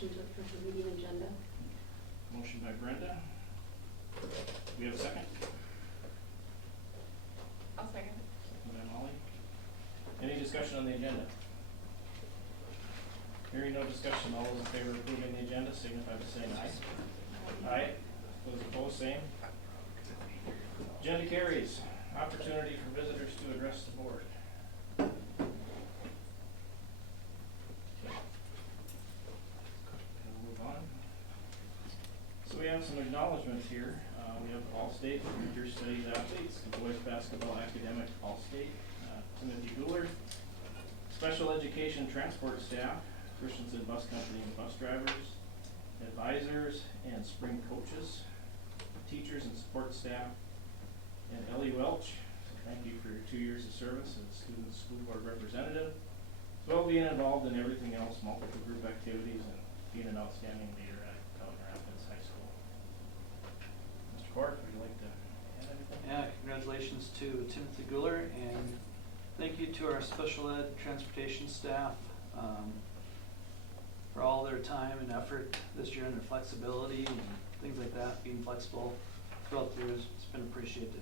motion to approve the meeting agenda. Motion by Brenda. Do we have a second? I'll second. Second by Molly. Any discussion on the agenda? Hearing no discussion, all those in favor of approving the agenda signify by saying aye. Aye. Those opposed, same. Agenda carries. Opportunity for visitors to address the board. Okay. We'll move on. So we have some acknowledgements here. We have All-State Interstudies athletes, boys basketball academic All-State, Timothy Gooler, special education transport staff, Christensen Bus Company and bus drivers, advisors and spring coaches, teachers and support staff, and Ellie Welch. So thank you for your 2 years of service as student school board representative, as well being involved in everything else, multiple group activities, and being an outstanding leader at Pelican Rapids High School. Mr. Court, would you like to add anything? Yeah, congratulations to Timothy Gooler, and thank you to our special ed transportation staff for all their time and effort this year and their flexibility and things like that, being flexible throughout the years. It's been appreciated.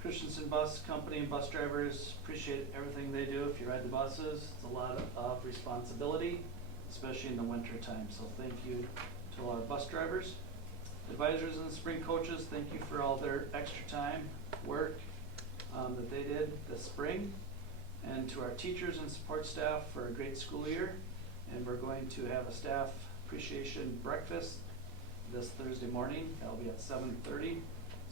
Christensen Bus Company and bus drivers, appreciate everything they do. If you ride the buses, it's a lot of responsibility, especially in the winter time. So thank you to all our bus drivers. Advisors and spring coaches, thank you for all their extra time, work that they did this spring. And to our teachers and support staff for a great school year. And we're going to have a staff appreciation breakfast this Thursday morning. That'll be at 7:30.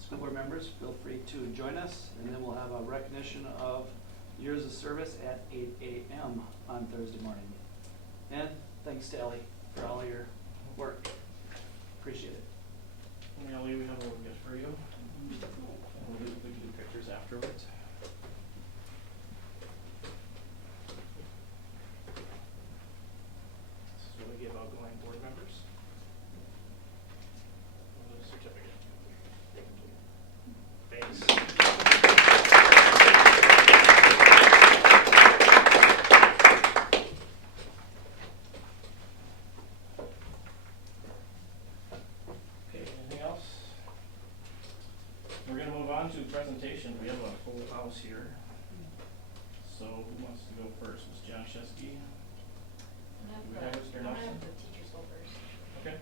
School board members, feel free to join us, and then we'll have a recognition of years of service at 8 a.m. on Thursday morning. And thanks to Ellie for all your work. Appreciate it. And Ellie, we have a little gift for you. And we can do pictures afterwards. This is what we give outgoing board members. A little certificate. Thanks. Okay, anything else? We're gonna move on to presentation. We have a full house here. So who wants to go first? Ms. Janishevsky? Do we have Mr. I'll Nelson? have the teachers go first. Okay.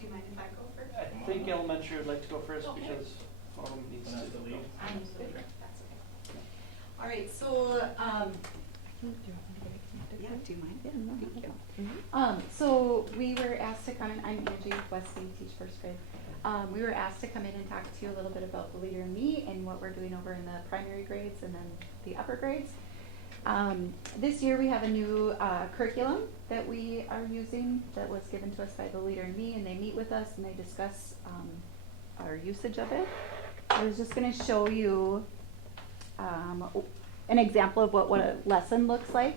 Do you mind if I go first? I think elementary would like to go first Okay. because one of them needs Vanessa to lead. go. I'm good. Okay. That's okay. All right, so, yeah, do you mind? Yeah, no, Thank you. So we were asked to come in, I'm Angie Wesley, teach first grade. We were asked to come in and talk to you a little bit about the Leader in Me and what we're doing over in the primary grades and then the upper grades. This year we have a new curriculum that we are using that was given to us by the Leader in Me, and they meet with us and they discuss our usage of it. I was just going to show you an example of what a lesson looks like.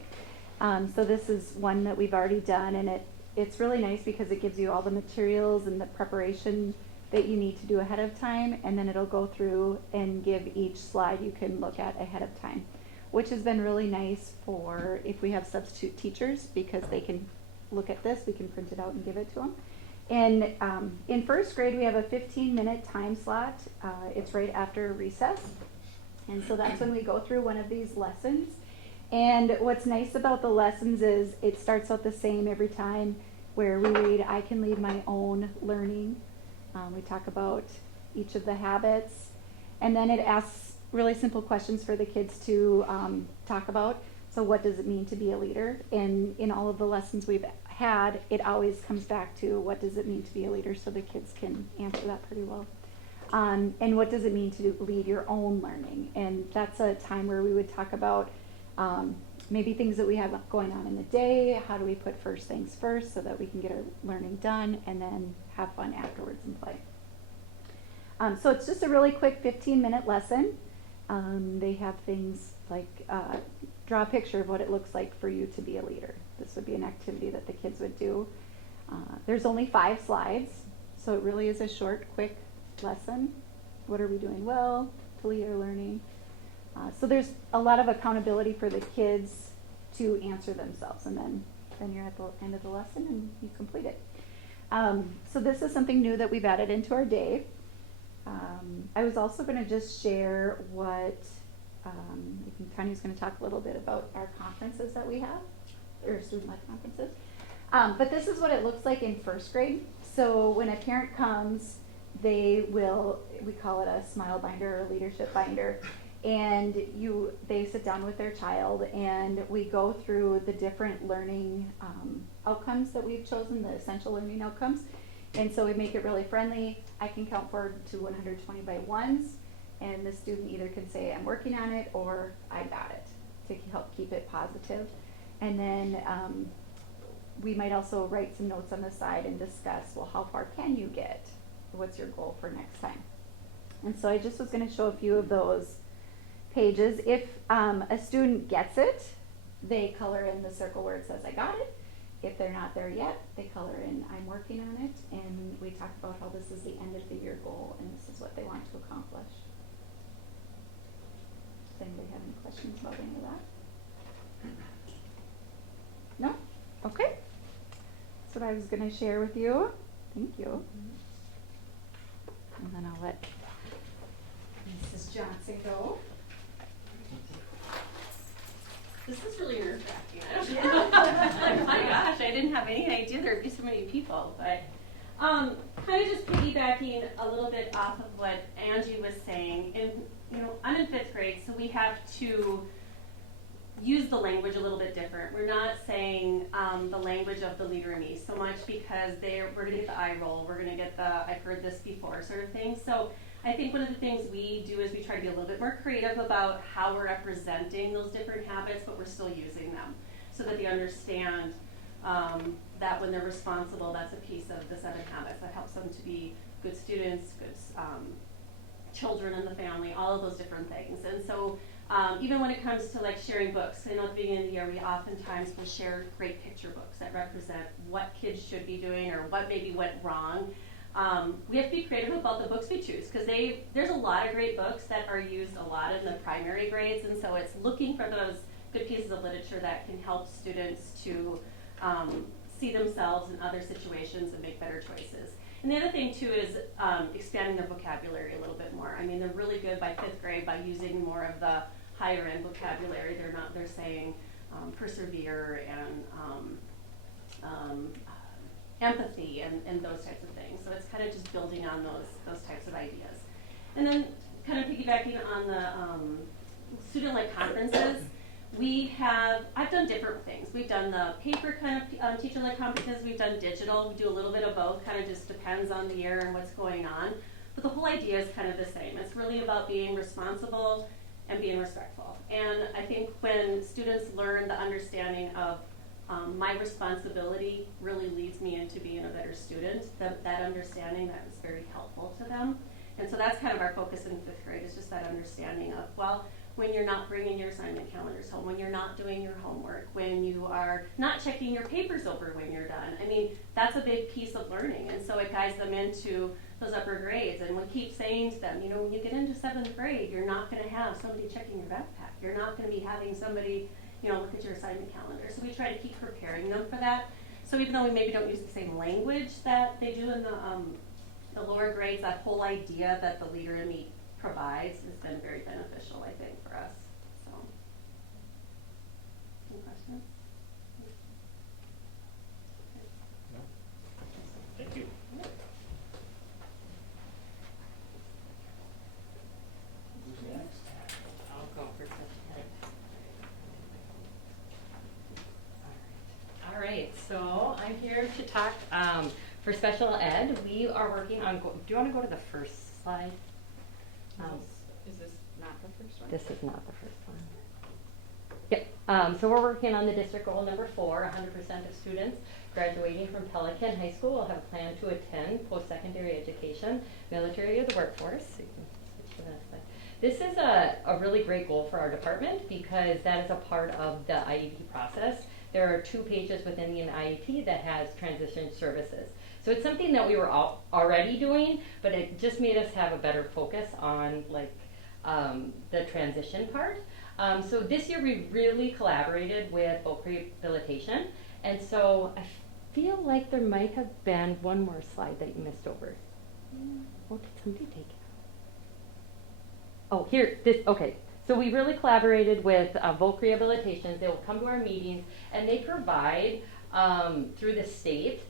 So this is one that we've already done, and it's really nice because it gives you all the materials and the preparation that you need to do ahead of time, and then it'll go through and give each slide you can look at ahead of time, which has been really nice for if we have substitute teachers because they can look at this, we can print it out and give it to them. And in first grade, we have a 15-minute time slot. It's right after recess. And so that's when we go through one of these lessons. And what's nice about the lessons is it starts out the same every time, where we read, I can lead my own learning. We talk about each of the habits. And then it asks really simple questions for the kids to talk about. So what does it mean to be a leader? And in all of the lessons we've had, it always comes back to what does it mean to be a leader, so the kids can answer that pretty well. And what does it mean to lead your own learning? And that's a time where we would talk about maybe things that we have going on in the day. How do we put first things first so that we can get our learning done and then have fun afterwards and play. So it's just a really quick 15-minute lesson. They have things like draw a picture of what it looks like for you to be a leader. This would be an activity that the kids would do. There's only 5 slides, so it really is a short, quick lesson. What are we doing well to lead our learning? So there's a lot of accountability for the kids to answer themselves and then then you're at the end of the lesson and you complete it. So this is something new that we've added into our day. I was also going to just share what, I think Tanya's going to talk a little bit about our conferences that we have, or student-led conferences. But this is what it looks like in first grade. So when a parent comes, we call it a smile binder or leadership binder, and they sit down with their child and we go through the different learning outcomes that we've chosen, the essential learning outcomes. And so we make it really friendly. I can count forward to 120 by ones, and the student either can say, I'm working on it, or I got it, to help keep it positive. And then we might also write some notes on the side and discuss, well, how far can you get? What's your goal for next time? And so I just was going to show a few of those pages. If a student gets it, they color in the circle where it says I got it. If they're not there yet, they color in I'm working on it, and we talk about how this is the end of the year goal and this is what they want to accomplish. Does anybody have any questions about any of that? No? Okay. That's what I was going to share with you. Thank you. And then I'll let Mrs. Johnson go. This is really nerve-wracking. Oh my gosh, I didn't have any idea there'd be so many people. But kind of just piggybacking a little bit off of what Angie was saying. And I'm in 5th grade, so we have to use the language a little bit different. We're not saying the language of the leader in me so much because we're going to get the eye roll, we're going to get the I've heard this before sort of thing. So I think one of the things we do is we try to be a little bit more creative about how we're representing those different habits, but we're still using them so that they understand that when they're responsible, that's a piece of the 7 habits that helps them to be good students, good children in the family, all of those different things. And so even when it comes to like sharing books, I know at the beginning of the year we oftentimes will share great picture books that represent what kids should be doing or what maybe went wrong. We have to be creative about the books we choose because there's a lot of great books that are used a lot in the primary grades, and so it's looking for those good pieces of literature that can help students to see themselves in other situations and make better choices. And the other thing too is expanding their vocabulary a little bit more. I mean, they're really good by 5th grade by using more of the higher end vocabulary. They're saying persevere and empathy and those types of things. So it's kind of just building on those types of ideas. And then kind of piggybacking on the student-led conferences, I've done different things. We've done the paper kind of teacher-led conferences, we've done digital, we do a little bit of both, kind of just depends on the year and what's going on. But the whole idea is kind of the same. It's really about being responsible and being respectful. And I think when students learn the understanding of my responsibility really leads me into being a better student. That understanding, that was very helpful to them. And so that's kind of our focus in 5th grade, is just that understanding of, well, when you're not bringing your assignment calendars home, when you're not doing your homework, when you are not checking your papers over when you're done. I mean, that's a big piece of learning. And so it guides them into those upper grades. And we keep saying to them, when you get into 7th grade, you're not going to have somebody checking your backpack. You're not going to be having somebody look at your assignment calendar. So we try to keep preparing them for that. So even though we maybe don't use the same language that they do in the lower grades, that whole idea that the leader in me provides has been very beneficial, I think, for us. So, any questions? Thank you. Who's next? I'll go for special ed. All right, so I'm here to talk for special ed. We are working on, do you want to go to the first slide? Is this not the first one? This is not the first one. Yep, so we're working on the district goal number 4, 100% of students graduating from Pelican High School will have a plan to attend post-secondary education, military, or the workforce. So you can switch to the next slide. This is a really great goal for our department because that is a part of the IEP process. There are 2 pages within the IEP that has transition services. So it's something that we were already doing, but it just made us have a better focus on the transition part. So this year we really collaborated with Oak Rehabilitation, And so I feel like there might have been one more slide that you missed over. Oh, did somebody take it? Oh, here, okay. So we really collaborated with Volk Rehabilitations. They will come to our meetings, and they provide, through the state,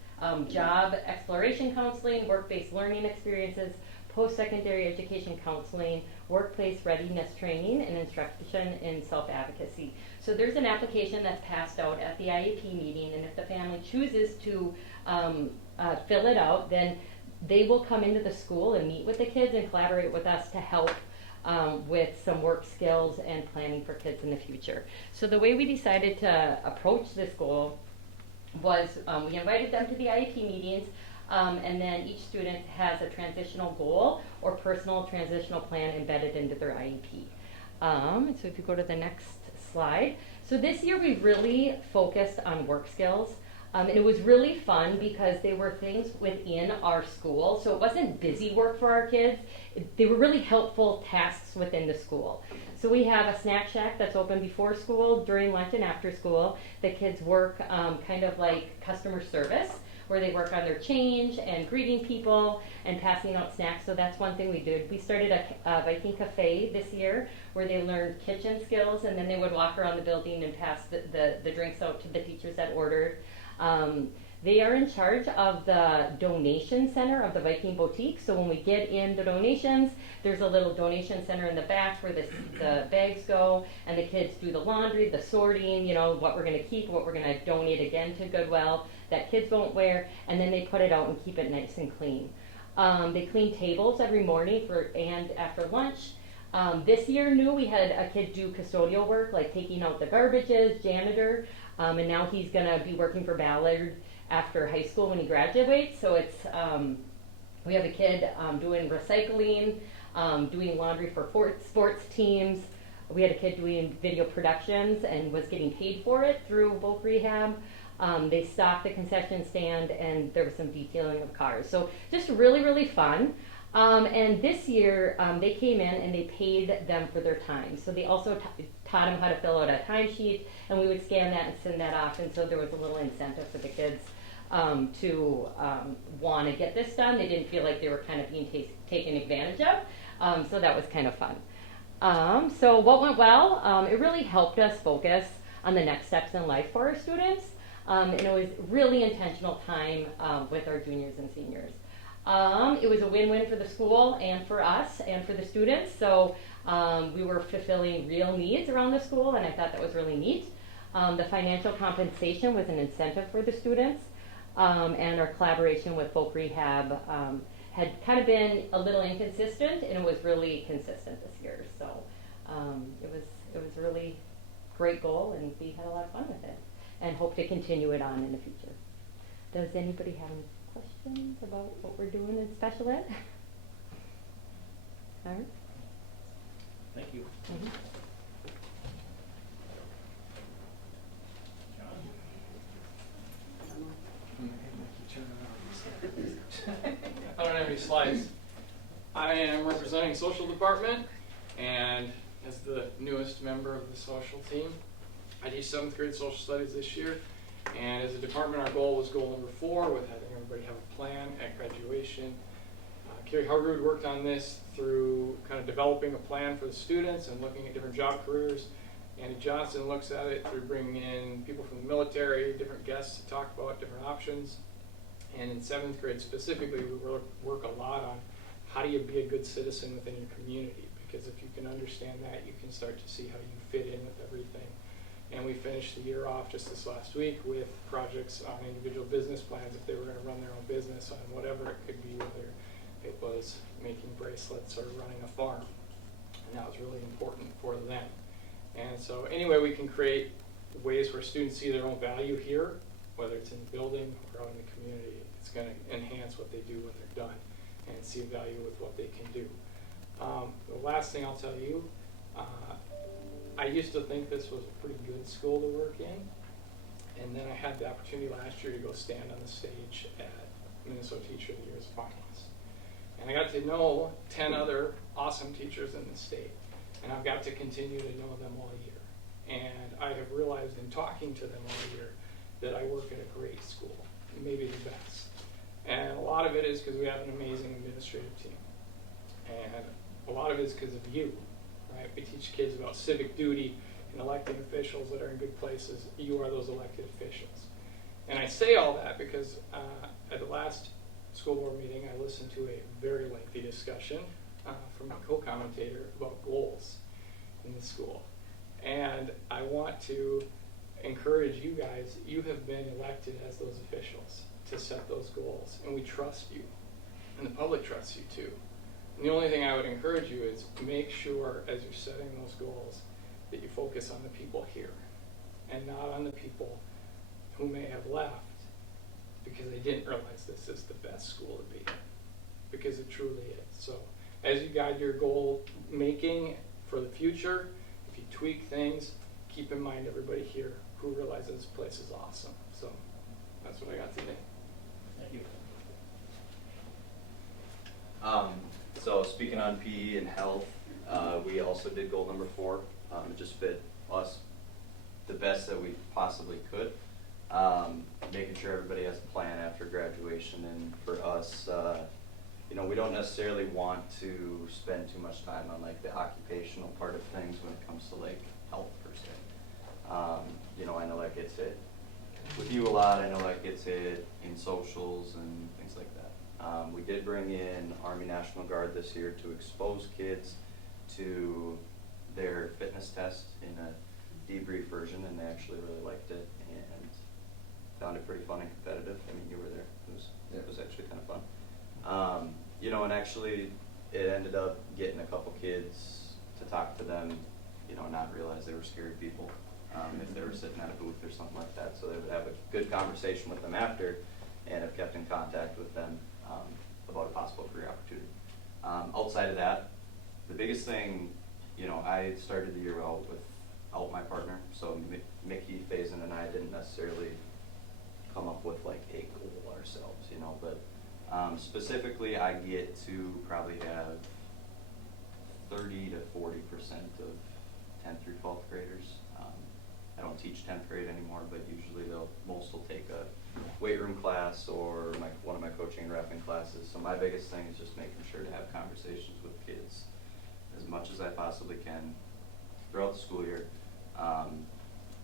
job exploration counseling, work-based learning experiences, post-secondary education counseling, workplace readiness training, and instruction in self-advocacy. So there's an application that's passed out at the IEP meeting, and if the family chooses to fill it out, then they will come into the school and meet with the kids and collaborate with us to help with some work skills and planning for kids in the future. So the way we decided to approach this goal was we invited them to the IEP meetings, and then each student has a transitional goal or personal transitional plan embedded into their IEP. So if you go to the next slide. So this year we really focused on work skills. And it was really fun because they were things within our school. So it wasn't busy work for our kids. They were really helpful tasks within the school. So we have a snack shack that's open before school, during lunch, and after school. The kids work kind of like customer service, where they work on their change and greeting people and passing out snacks. So that's one thing we did. We started a Viking cafe this year where they learned kitchen skills, and then they would walk around the building and pass the drinks out to the teachers that ordered. They are in charge of the donation center of the Viking Boutique. So when we get in the donations, there's a little donation center in the back where the bags go, and the kids do the laundry, the sorting, you know, what we're going to keep, what we're going to donate again to Goodwill that kids won't wear, and then they put it out and keep it nice and clean. They clean tables every morning and after lunch. This year we had a kid do custodial work, like taking out the garbages, janitor, and now he's going to be working for Ballard after high school when he graduates. So it's we have a kid doing recycling, doing laundry for sports teams. We had a kid doing video productions and was getting paid for it through Volk Rehab. They stocked the concession stand, and there was some detailing of cars. So just really, really fun. And this year, they came in and they paid them for their time. So they also taught them how to fill out a timesheet, and we would scan that and send that off. And so there was a little incentive for the kids to want to get this done. They didn't feel like they were kind of being taken advantage of. So that was kind of fun. So what went well? It really helped us focus on the next steps in life for our students. And it was really intentional time with our juniors and seniors. It was a win-win for the school and for us and for the students. So we were fulfilling real needs around the school, and I thought that was really neat. The financial compensation was an incentive for the students, and our collaboration with Volk Rehab had kind of been a little inconsistent, and it was really consistent this year. So it was a really great goal, and we had a lot of fun with it, and hope to continue it on in the future. Does anybody have any questions about what we're doing in special ed? All right. Thank you. Mm-hmm. I don't have any slides. I am representing social department, and as the newest member of the social team, I teach 7th grade social studies this year. And as a department, our goal was goal number 4, with having everybody have a plan at graduation. Carrie Hargrud worked on this through kind of developing a plan for the students and looking at different job careers. Andy Johnson looks at it through bringing in people from the military, different guests to talk about different options. And in 7th grade specifically, we work a lot on how do you be a good citizen within your community, because if you can understand that, you can start to see how you fit in with everything. And we finished the year off just this last week with projects on individual business plans, if they were going to run their own business, on whatever it could be, whether it was making bracelets or running a farm. And that was really important for them. And so anyway, we can create ways where students see their own value here, whether it's in the building or out in the community. It's going to enhance what they do when they're done and see value with what they can do. The last thing I'll tell you, I used to think this was a pretty good school to work in, and then I had the opportunity last year to go stand on the stage at Minnesota Teacher of the Year as a finalist. And I got to know 10 other awesome teachers in the state, and I've got to continue to know them all year. And I have realized in talking to them all year that I work at a great school, maybe the best. And a lot of it is because we have an amazing administrative team. And a lot of it is because of you, right? We teach kids about civic duty and electing officials that are in good places. You are those elected officials. And I say all that because at the last school board meeting, I listened to a very lengthy discussion from a co-commentator about goals in the school. And I want to encourage you guys, you have been elected as those officials to set those goals, and we trust you, and the public trusts you too. And the only thing I would encourage you is make sure as you're setting those goals that you focus on the people here and not on the people who may have left because they didn't realize this is the best school to be in, because it truly is. So as you guide your goal making for the future, if you tweak things, keep in mind everybody here who realizes this place is awesome. So that's what I got today. Thank you. So speaking on PE and health, we also did goal number 4. It just fit us the best that we possibly could. Making sure everybody has a plan after graduation, and for us, you know, we don't necessarily want to spend too much time on like the occupational part of things when it comes to like health per se. You know, I know that gets hit with you a lot. I know that gets hit in socials and things like that. We did bring in Army National Guard this year to expose kids to their fitness test in a debrief version, and they actually really liked it and found it pretty fun and competitive. I mean, you were there. It was actually kind of fun. You know, and actually it ended up getting a couple kids to talk to them, you know, not realize they were scary people if they were sitting at a booth or something like that. So they would have a good conversation with them after and have kept in contact with them about a possible career opportunity. Outside of that, the biggest thing, you know, I started the year out without my partner, so Mickey, Faison, and I didn't necessarily come up with like a goal ourselves, you know, but specifically I get to probably have 30 to 40% of 10th through 12th graders. I don't teach 10th grade anymore, but usually most will take a weight room class or one of my coaching and repping classes. So my biggest thing is just making sure to have conversations with kids as much as I possibly can throughout the school year,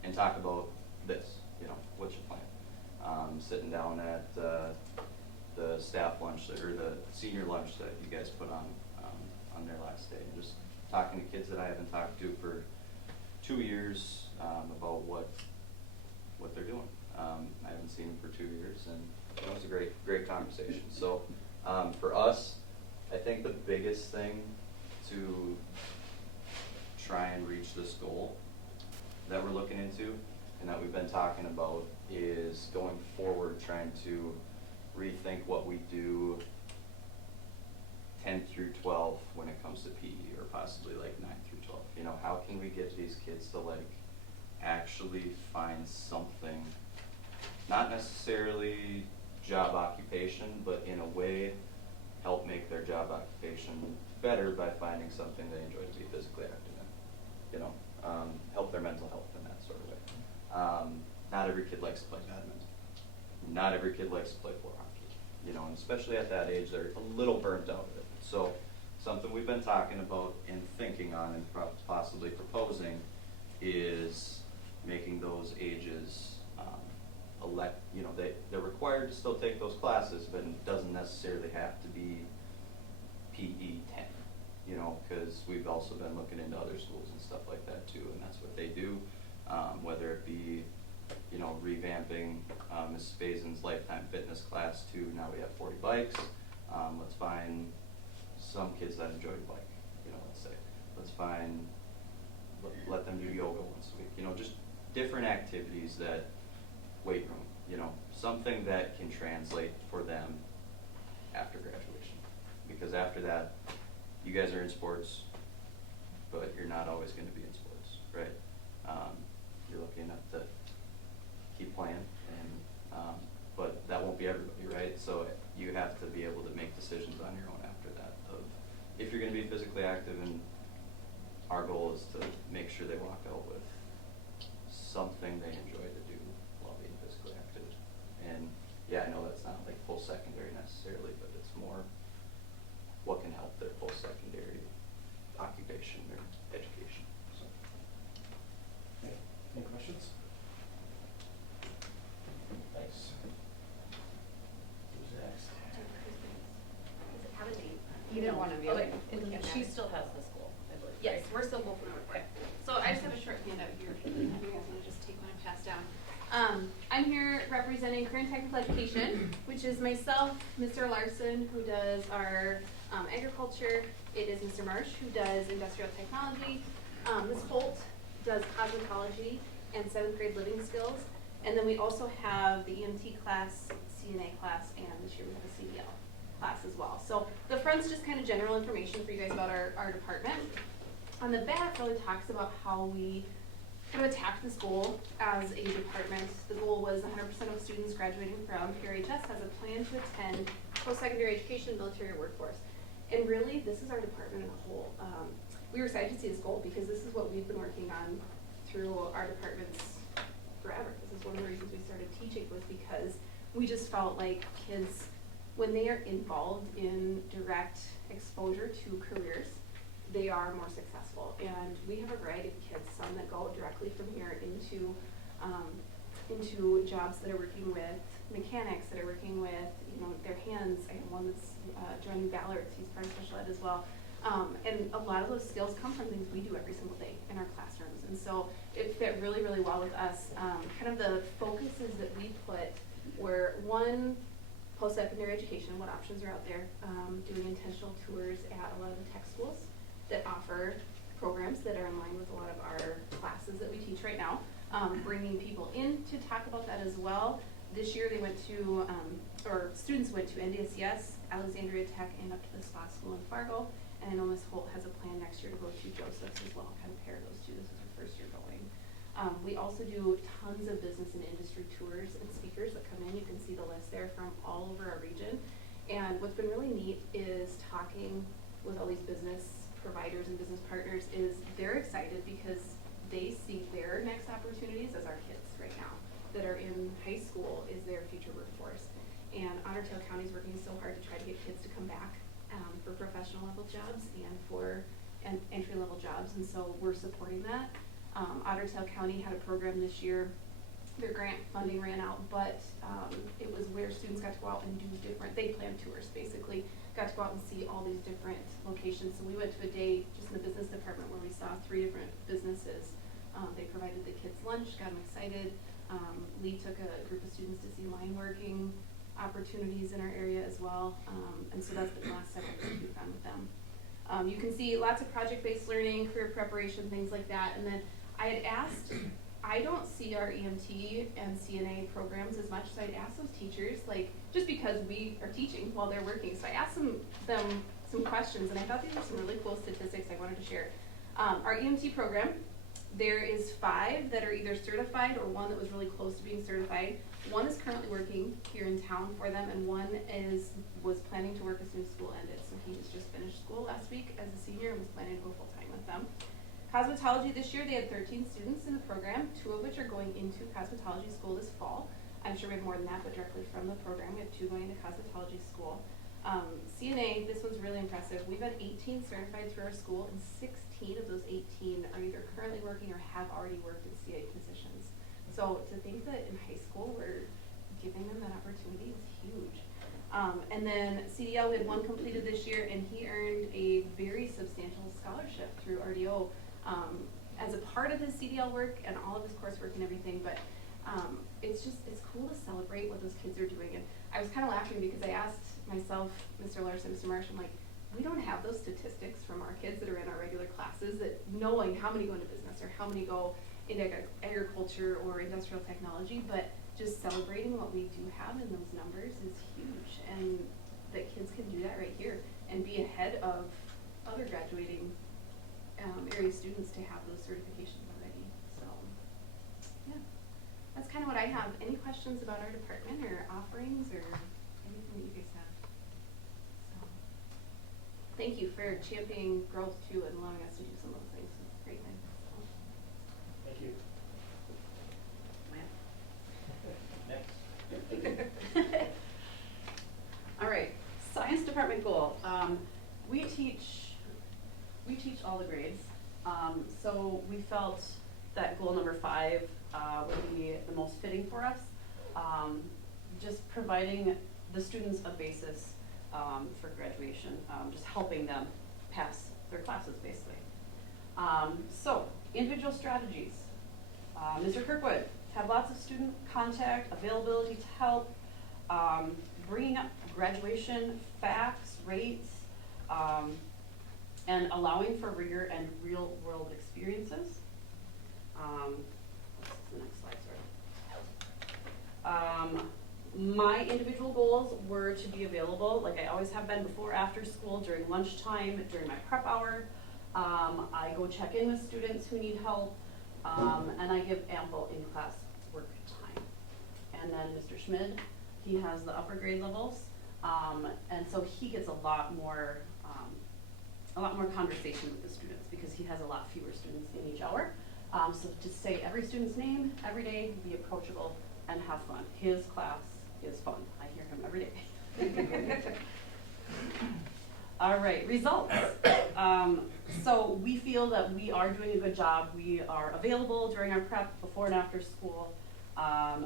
and talk about this, you know, what's your plan? Sitting down at the staff lunch or the senior lunch that you guys put on their last day, and just talking to kids that I haven't talked to for 2 years about what they're doing. I haven't seen them for 2 years, and it was a great conversation. So for us, I think the biggest thing to try and reach this goal that we're looking into and that we've been talking about is going forward trying to rethink what we do 10 through 12 when it comes to PE, or possibly like 9 through 12. You know, how can we get these kids to like actually find something, not necessarily job occupation, but in a way help make their job occupation better by finding something they enjoy to be physically active in, you know, help their mental health in that sort of way. Not every kid likes to play badminton. Not every kid likes to play floor hockey, you know, and especially at that age, they're a little burnt out of it. So something we've been talking about and thinking on and possibly proposing is making those ages you know, they're required to still take those classes, but it doesn't necessarily have to be PE 10, you know, because we've also been looking into other schools and stuff like that too, and that's what they do, whether it be, you know, revamping Ms. Faison's lifetime fitness class to now we have 40 bikes. Let's find some kids that enjoy to bike, you know, let's say. Let's let them do yoga once a week, you know, just different activities that, weight room, you know, something that can translate for them after graduation. Because after that, you guys are in sports, but you're not always going to be in sports, right? You're lucky enough to keep playing, and but that won't be everybody, right? So you have to be able to make decisions on your own after that of if you're going to be physically active, and our goal is to make sure they walk out with something they enjoy to do while being physically I'm here representing Career and Technical Education, which is myself, Mr. Larson, who does our agriculture. It is Mr. Marsh, who does industrial technology. Ms. Holt does cosmetology and 7th grade living skills. And then we also have the EMT class, CNA class, and this year we have a CDL class as well. So the front's just kind of general information for you guys about our department. On the back really talks about how we kind of attacked this goal as a department. The goal was 100% of students graduating from PRHS has a plan to attend post-secondary education, military, or workforce. And really, this is our department as a whole. We were excited to see this goal because this is what we've been working on through our departments forever. This is one of the reasons we started teaching, was because we just felt like kids, when they are involved in direct exposure to careers, they are more successful. And we have a variety of kids, some that go directly from here into jobs that are working with mechanics, that are working with, you know, their hands. I have one that's joining Ballards, he's part of special ed as well. And a lot of those skills come from things we do every single day in our classrooms. And so it fit really, really well with us. Kind of the focuses that we put were, one, post-secondary education, what options are out there, doing intentional tours at a lot of the tech schools that offer programs that are in line with a lot of our classes that we teach right now, bringing people in to talk about that as well. This year they went to, or students went to NDSCS, Alexandria Tech, and up to the SPA school in Fargo. And I know Ms. Holt has a plan next year to go to Joseph's as well, kind of pair those two. This is her first year going. We also do tons of business and industry tours and speakers that come in. You can see the list there from all over our region. And what's been really neat is talking with all these business providers and business partners is they're excited because they see their next opportunities as our kids right now that are in high school is their future workforce. And Otter Tail County is working so hard to try to get kids to come back for professional level jobs and for entry level jobs, and so we're supporting that. Otter Tail County had a program this year. Their grant funding ran out, but it was where students got to go out and do different, they planned tours basically, got to go out and see all these different locations. So we went to a day just in the business department where we saw 3 different businesses. They provided the kids lunch, got them excited. Lee took a group of students to see line working opportunities in our area as well. And so that's the last several things we've done with them. You can see lots of project-based learning, career preparation, things like that. And then I had asked, I don't see our EMT and CNA programs as much, so I'd asked those teachers, like, just because we are teaching while they're working. So I asked them some questions, and I thought these were some really cool statistics I wanted to share. Our EMT program, there is 5 that are either certified or 1 that was really close to being certified. 1 is currently working here in town for them, and 1 was planning to work as soon as school ended. So he has just finished school last week as a senior and was planning to go full time with them. Cosmetology this year, they had 13 students in the program, 2 of which are going into cosmetology school this fall. I'm sure we have more than that, but directly from the program, we have 2 going into cosmetology school. CNA, this one's really impressive. We've had 18 certified through our school, and 16 of those 18 are either currently working or have already worked in CA positions. So to think that in high school we're giving them that opportunity is huge. And then CDL, we had 1 completed this year, and he earned a very substantial scholarship through RDO as a part of his CDL work and all of his coursework and everything. But it's cool to celebrate what those kids are doing. And I was kind of laughing because I asked myself, Mr. Larson, Mr. Marsh, I'm like, we don't have those statistics from our kids that are in our regular classes, that knowing how many go into business or how many go into agriculture or industrial technology, but just celebrating what we do have in those numbers is huge, and that kids can do that right here and be ahead of other graduating area students to have those certifications already. So yeah, that's kind of what I have. Any questions about our department or offerings or anything that you guys have? So thank you for championing growth too and allowing us to do some of those things. It's a great thing. So. Thank you. Next. All right, science department goal. We teach all the grades. So we felt that goal number 5 would be the most fitting for us. Just providing the students a basis for graduation, just helping them pass their classes basically. So individual strategies. Mr. Kirkwood, have lots of student contact, availability to help, bringing up graduation facts, rates, and allowing for rigor and real world experiences. What's the next slide, sorry. My individual goals were to be available, like I always have been before, after school, during lunchtime, during my prep hour. I go check in with students who need help, and I give ample in-class work time. And then Mr. Schmid, he has the upper grade levels, and so he gets a lot more conversation with the students because he has a lot fewer students in each hour. So to say every student's name every day, be approachable and have fun. His class is fun. I hear him every day. All right, results. So we feel that we are doing a good job. We are available during our prep, before and after school.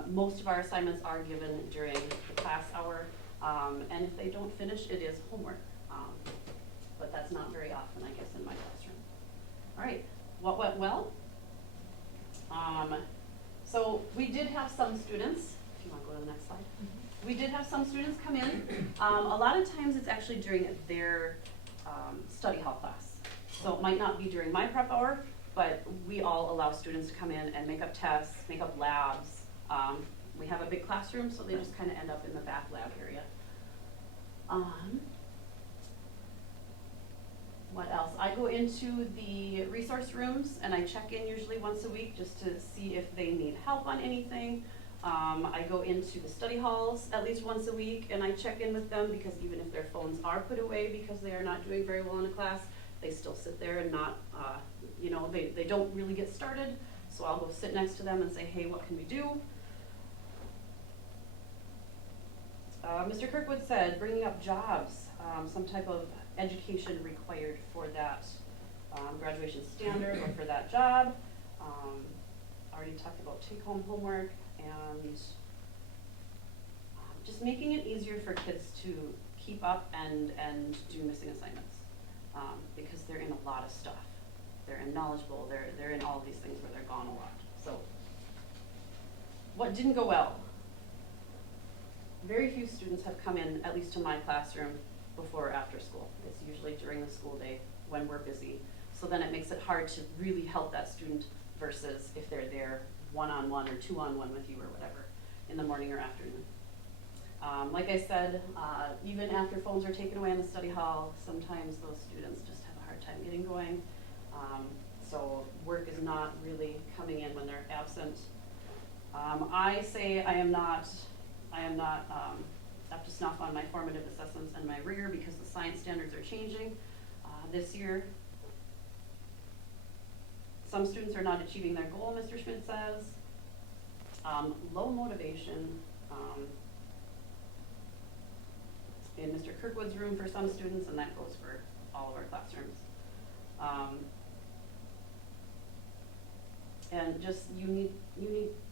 Most of our assignments are given during the class hour, and if they don't finish, it is homework. But that's not very often, I guess, in my classroom. All right, what went well? So we did have some students, if you want to go to the next slide. We did have some students come in. A lot of times it's actually during their study hall class. So it might not be during my prep hour, but we all allow students to come in and make up tests, make up labs. We have a big classroom, so they just kind of end up in the back lab area. What else? I go into the resource rooms and I check in usually once a week just to see if they need help on anything. I go into the study halls at least once a week and I check in with them because even if their phones are put away because they are not doing very well in a class, they still sit there and not, they don't really get started. So I'll go sit next to them and say, hey, what can we do? Mr. Kirkwood said bringing up jobs, some type of education required for that graduation standard or for that job. Already talked about take-home homework and just making it easier for kids to keep up and do missing assignments because they're in a lot of stuff. They're in knowledgeable, they're in all of these things where they're gone a lot. So what didn't go well? Very few students have come in, at least to my classroom, before or after school. It's usually during the school day when we're busy. So then it makes it hard to really help that student versus if they're there one-on-one or two-on-one with you or whatever in the morning or afternoon. Like I said, even after phones are taken away in the study hall, sometimes those students just have a hard time getting going. So work is not really coming in when they're absent. I say I am not up to snuff on my formative assessments and my rigor because the science standards are changing this year. Some students are not achieving their goal, Mr. Schmidt says. Low motivation in Mr. Kirkwood's room for some students, and that goes for all of our classrooms. And just you need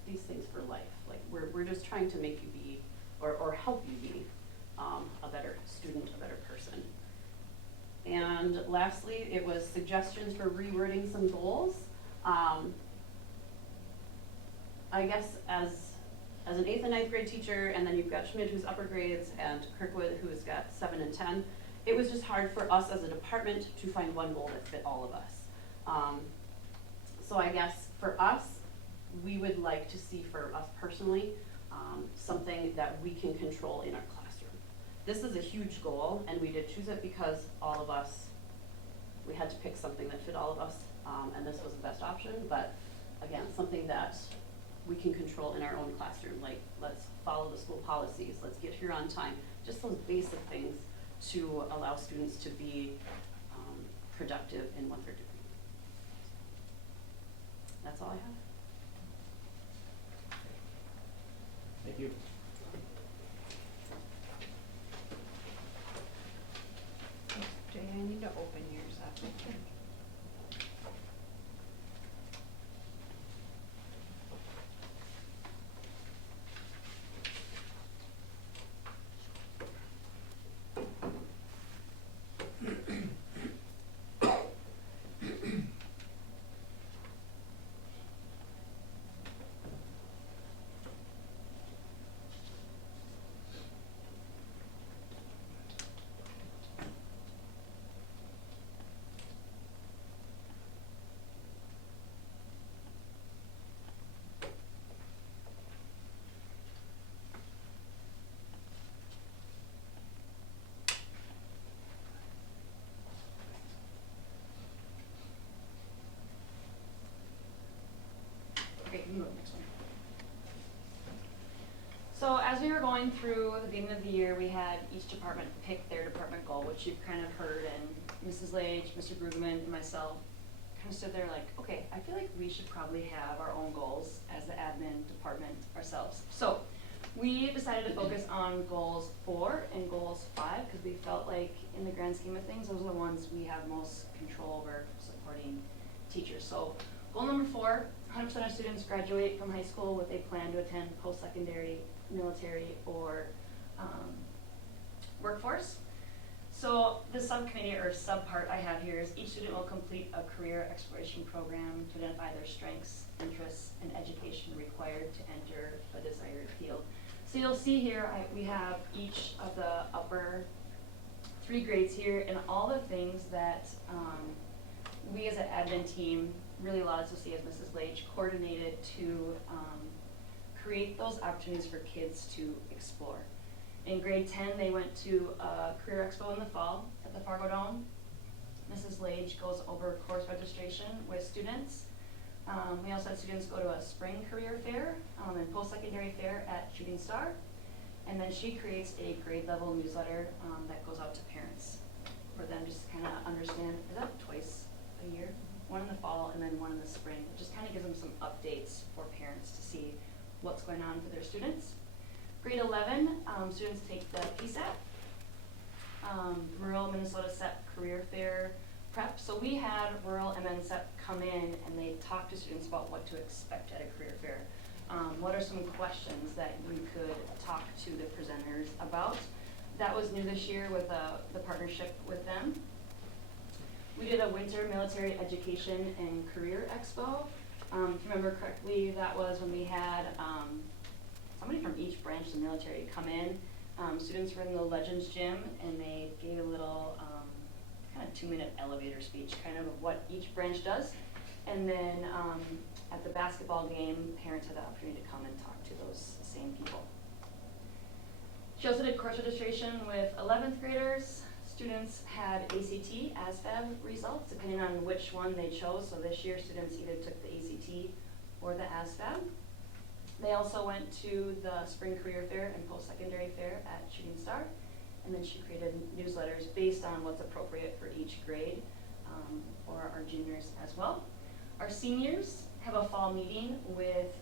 these things for life. Like we're just trying to make you be or help you be a better student, a better person. And lastly, it was suggestions for rewording some goals. I guess as an 8th and 9th grade teacher, and then you've got Schmidt who's upper grades and Kirkwood who's got 7 and 10, it was just hard for us as a department to find one goal that fit all of us. So I guess for us, we would like to see for us personally, something that we can control in our classroom. This is a huge goal, and we did choose it because all of us, we had to pick something that fit all of us, and this was the best option, but again, something that we can control in our own classroom, like let's follow the school policies, let's get here on time, just those basic things to allow students to be productive in what they're doing. That's all I have. Thank you. Jay, I need to open yours up, I think. to the next one. So as we were going through the beginning of the year, we had each department pick their department goal, which you've kind of heard, and Mrs. Lage, Mr. Brueggemann, and myself kind of stood there like, okay, I feel like we should probably have our own goals as the admin department ourselves. So we decided to focus on goals 4 and goals 5 because we felt like in the grand scheme of things, those are the ones we have most control over supporting teachers. So goal number 4, 100% of students graduate from high school with a plan to attend post-secondary, military, or workforce. So the subcommittee or subpart I have here is each student will complete a career exploration program to identify their strengths, interests, and education required to enter a desired field. So you'll see here we have each of the upper 3 grades here and all the things that we as an admin team really allowed us to see as Mrs. Lage coordinated to create those opportunities for kids to explore. In grade 10, they went to a career expo in the fall at the Fargo Dome. Mrs. Lage goes over course registration with students. We also had students go to a spring career fair and post-secondary fair at Shooting Star. And then she creates a grade level newsletter that goes out to parents for them just to kind of understand, is that twice a year? One in the fall and then one in the spring. It just kind of gives them some updates for parents to see what's going on for their students. Grade 11, students take the PSAT, Rural Minnesota SEP Career Fair Prep. So we had Rural and then SEP come in and they talked to students about what to expect at a career fair. What are some questions that you could talk to the presenters about? That was new this year with the partnership with them. We did a winter military education and career expo. If you remember correctly, that was when we had somebody from each branch of the military come in. Students were in the Legends gym and they gave a little kind of 2-minute elevator speech kind of what each branch does. And then at the basketball game, parents had the opportunity to come and talk to those same people. She also did course registration with 11th graders. Students had ACT, ASVAB results, depending on which one they chose. So this year, students either took the ACT or the ASVAB. They also went to the spring career fair and post-secondary fair at Shooting Star. And then she created newsletters based on what's appropriate for each grade, or our juniors as well. Our seniors have a fall meeting with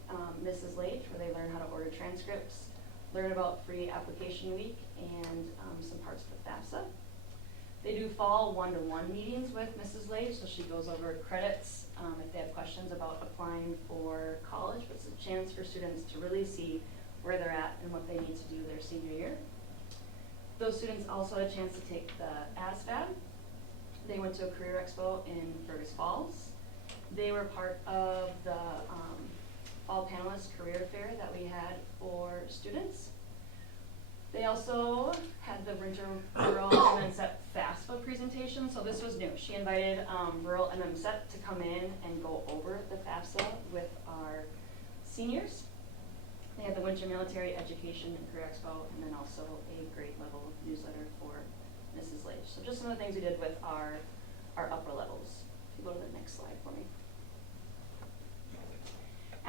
Mrs. Lage where they learn how to order transcripts, learn about free application week, and some parts of the FAFSA. They do fall one-to-one meetings with Mrs. Lage, so she goes over credits if they have questions about applying for college. But it's a chance for students to really see where they're at and what they need to do their senior year. Those students also had a chance to take the ASVAB. They went to a career expo in Fergus Falls. They were part of the Fall Panelist Career Fair that we had for students. They also had the Winter Rural MMSEP FAFSA presentation, so this was new. She invited Rural MMSEP to come in and go over the FAFSA with our seniors. They had the Winter Military Education and Career Expo, and then also a grade level newsletter for Mrs. Lage. So just some of the things we did with our upper levels. If you go to the next slide for me.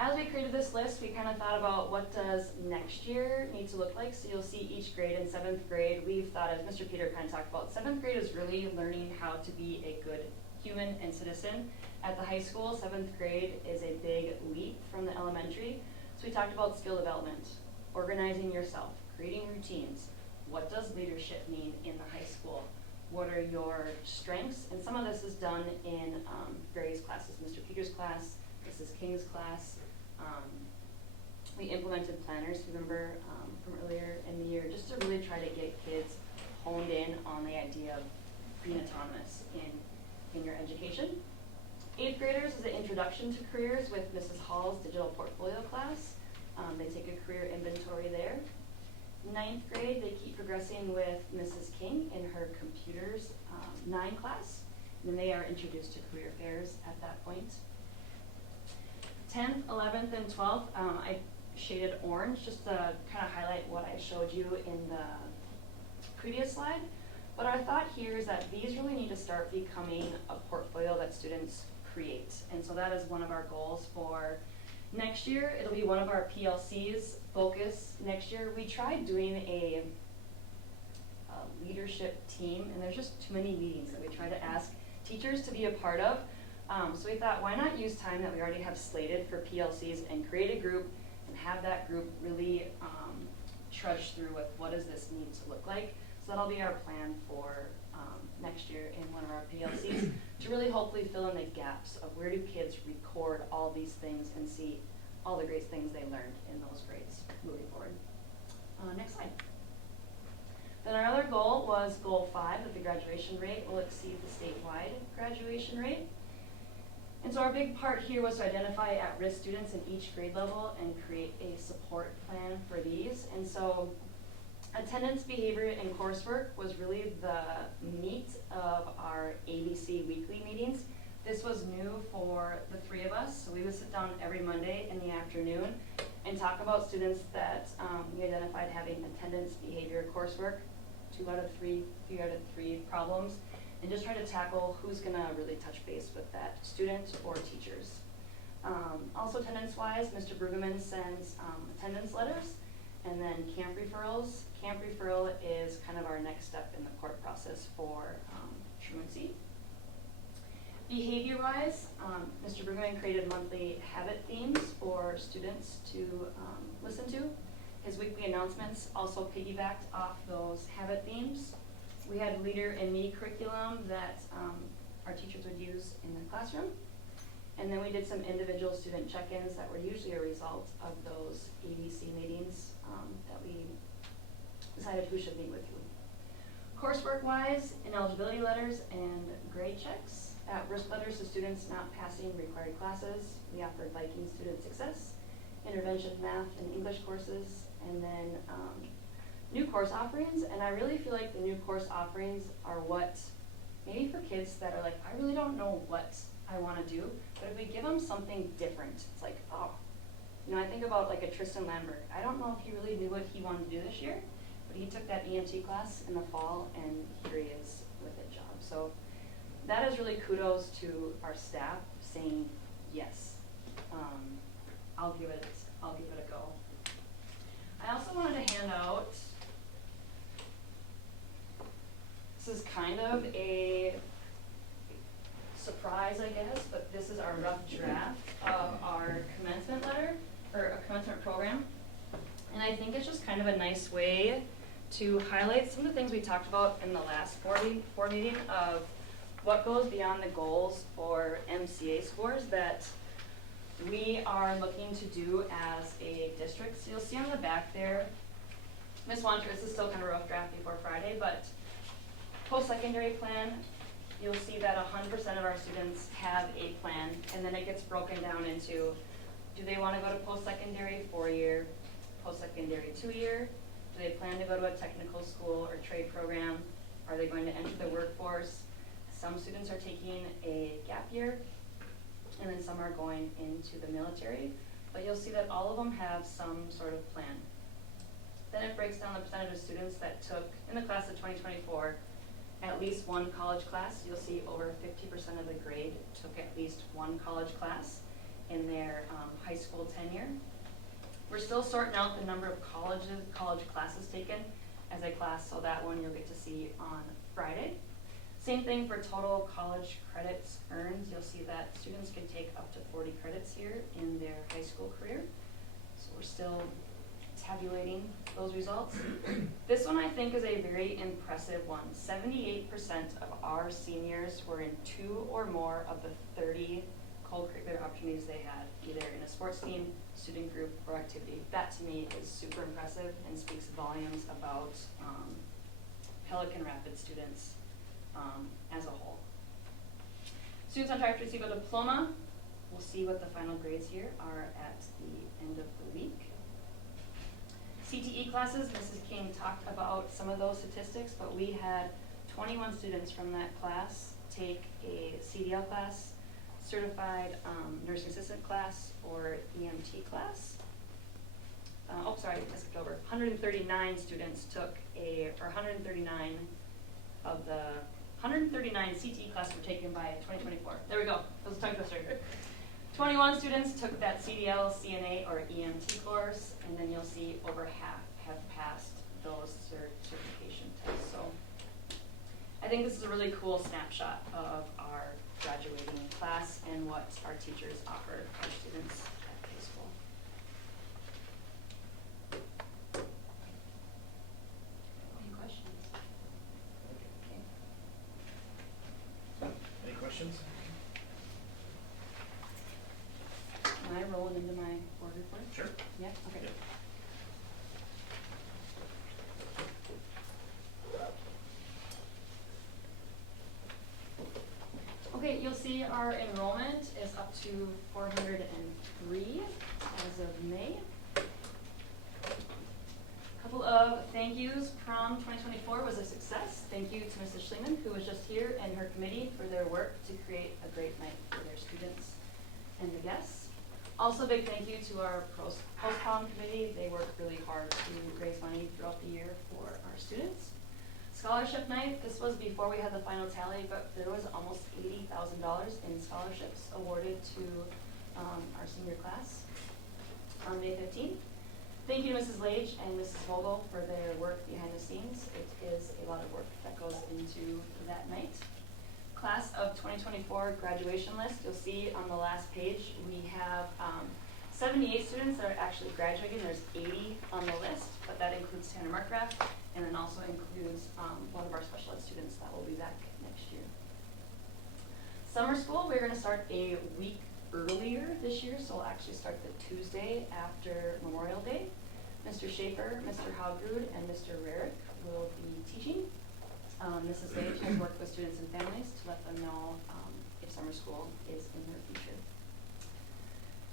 As we created this list, we kind of thought about what does next year need to look like. So you'll see each grade in 7th grade, we've thought, as Mr. Peter kind of talked about, 7th grade is really learning how to be a good human and citizen. At the high school, 7th grade is a big leap from the elementary. So we talked about skill development, organizing yourself, creating routines. What does leadership mean in the high school? What are your strengths? And some of this is done in various classes. Mr. Peter's class, Mrs. King's class. We implemented planners, remember, from earlier in the year, just to really try to get kids honed in on the idea of being autonomous in your education. 8th graders is an introduction to careers with Mrs. Hall's digital portfolio class. They take a career inventory there. 9th grade, they keep progressing with Mrs. King in her computers 9 class. And then they are introduced to career fairs at that point. 10th, 11th, and 12th, I shaded orange just to kind of highlight what I showed you in the previous slide. But our thought here is that these really need to start becoming a portfolio that students create. And so that is one of our goals for Next year, it'll be one of our PLC's focus. Next year, we tried doing a leadership team, and there's just too many meetings that we try to ask teachers to be a part of. So we thought, why not use time that we already have slated for PLCs and create a group and have that group really trudge through with what does this need to look like. So that'll be our plan for next year in one of our PLCs to really hopefully fill in the gaps of where do kids record all these things and see all the great things they learned in those grades moving forward. Next slide. Then our other goal was goal 5, that the graduation rate will exceed the statewide graduation rate. And so our big part here was to identify at-risk students in each grade level and create a support plan for these. And so attendance, behavior, and coursework was really the meat of our ABC weekly meetings. This was new for the 3 of us, so we would sit down every Monday in the afternoon and talk about students that we identified having attendance, behavior, coursework, 2 out of 3, 3 out of 3 problems, and just try to tackle who's gonna really touch base with that student or teachers. Also attendance-wise, Mr. Brueggemann sends attendance letters and then camp referrals. Camp referral is kind of our next step in the court process for truancy. Behavior-wise, Mr. Brueggemann created monthly habit themes for students to listen to. His weekly announcements also piggybacked off those habit themes. We had Leader in Me curriculum that our teachers would use in the classroom. And then we did some individual student check-ins that were usually a result of those ABC meetings that we decided who should meet with who. Coursework-wise, ineligibility letters and grade checks. At-risk letters to students not passing required classes. We offered Viking student success, intervention math and English courses, and then new course offerings. And I really feel like the new course offerings are what, maybe for kids that are like, I really don't know what I want to do, but if we give them something different, it's like, oh, you know, I think about like a Tristan Lambert. I don't know if he really knew what he wanted to do this year, but he took that EMT class in the fall, and here he is with a job. So that is really kudos to our staff saying yes. I'll give it a go. I also wanted to hand out. This is kind of a surprise, I guess, but this is our rough draft of our commencement letter, or a commencement program. And I think it's just kind of a nice way to highlight some of the things we talked about in the last board meeting of what goes beyond the goals for MCA scores that we are looking to do as a district. So you'll see on the back there, Ms. Wanter, this is still kind of a rough draft before Friday, but post-secondary plan, you'll see that 100% of our students have a plan, and then it gets broken down into, do they want to go to post-secondary 4-year, post-secondary 2-year? Do they plan to go to a technical school or trade program? Are they going to enter the workforce? Some students are taking a gap year, and then some are going into the military. But you'll see that all of them have some sort of plan. Then it breaks down the percentage of students that took, in the class of 2024, at least one college class. You'll see over 50% of the grade took at least one college class in their high school tenure. We're still sorting out the number of college classes taken as a class, so that one you'll get to see on Friday. Same thing for total college credits earned. You'll see that students can take up to 40 credits here in their high school career. So we're still tabulating those results. This one I think is a very impressive one. 78% of our seniors were in 2 or more of the 30 co-curricular opportunities they had, either in a sports team, student group, or activity. That to me is super impressive and speaks volumes about Pelican Rapids students as a whole. Students on track to receive a diploma. We'll see what the final grades here are at the end of the week. CTE classes, Mrs. King talked about some of those statistics, but we had 21 students from that class take a CDL class, certified nursing assistant class, or EMT class. I skipped over. 139 students took or 139 of the 139 CTE classes were taken by 2024. There we go. That was a tongue twister. 21 students took that CDL, CNA, or EMT course, and then you'll see over half have passed those certification tests. So I think this is a really cool snapshot of our graduating class and what our teachers offer our students at high school. Any questions? Okay. Any questions? Can I roll it into my board report? Sure. Yeah, okay. Yep. Okay, you'll see our enrollment is up to 403 as of May. Couple of thank yous. Prom 2024 was a success. Thank you to Mrs. Schliemann, who was just here, and her committee for their work to create a great night for their students and the guests. Also, big thank you to our post-prom committee. They worked really hard to raise money throughout the year for our students. Scholarship night, this was before we had the final tally, but there was almost $80,000 in scholarships awarded to our senior class on May 15th. Thank you to Mrs. Lage and Mrs. Vogel for their work behind the scenes. It is a lot of work that goes into that night. Class of 2024 graduation list, you'll see on the last page, we have 78 students that are actually graduating. There's 80 on the list, but that includes Tanner Markgraf, and then also includes one of our special ed students that will be back next year. Summer school, we're going to start a week earlier this year, so we'll actually start the Tuesday after Memorial Day. Mr. Schaefer, Mr. Haugrud, and Mr. Rarick will be teaching. Mrs. Lage has worked with students and families to let them know if summer school is in their future.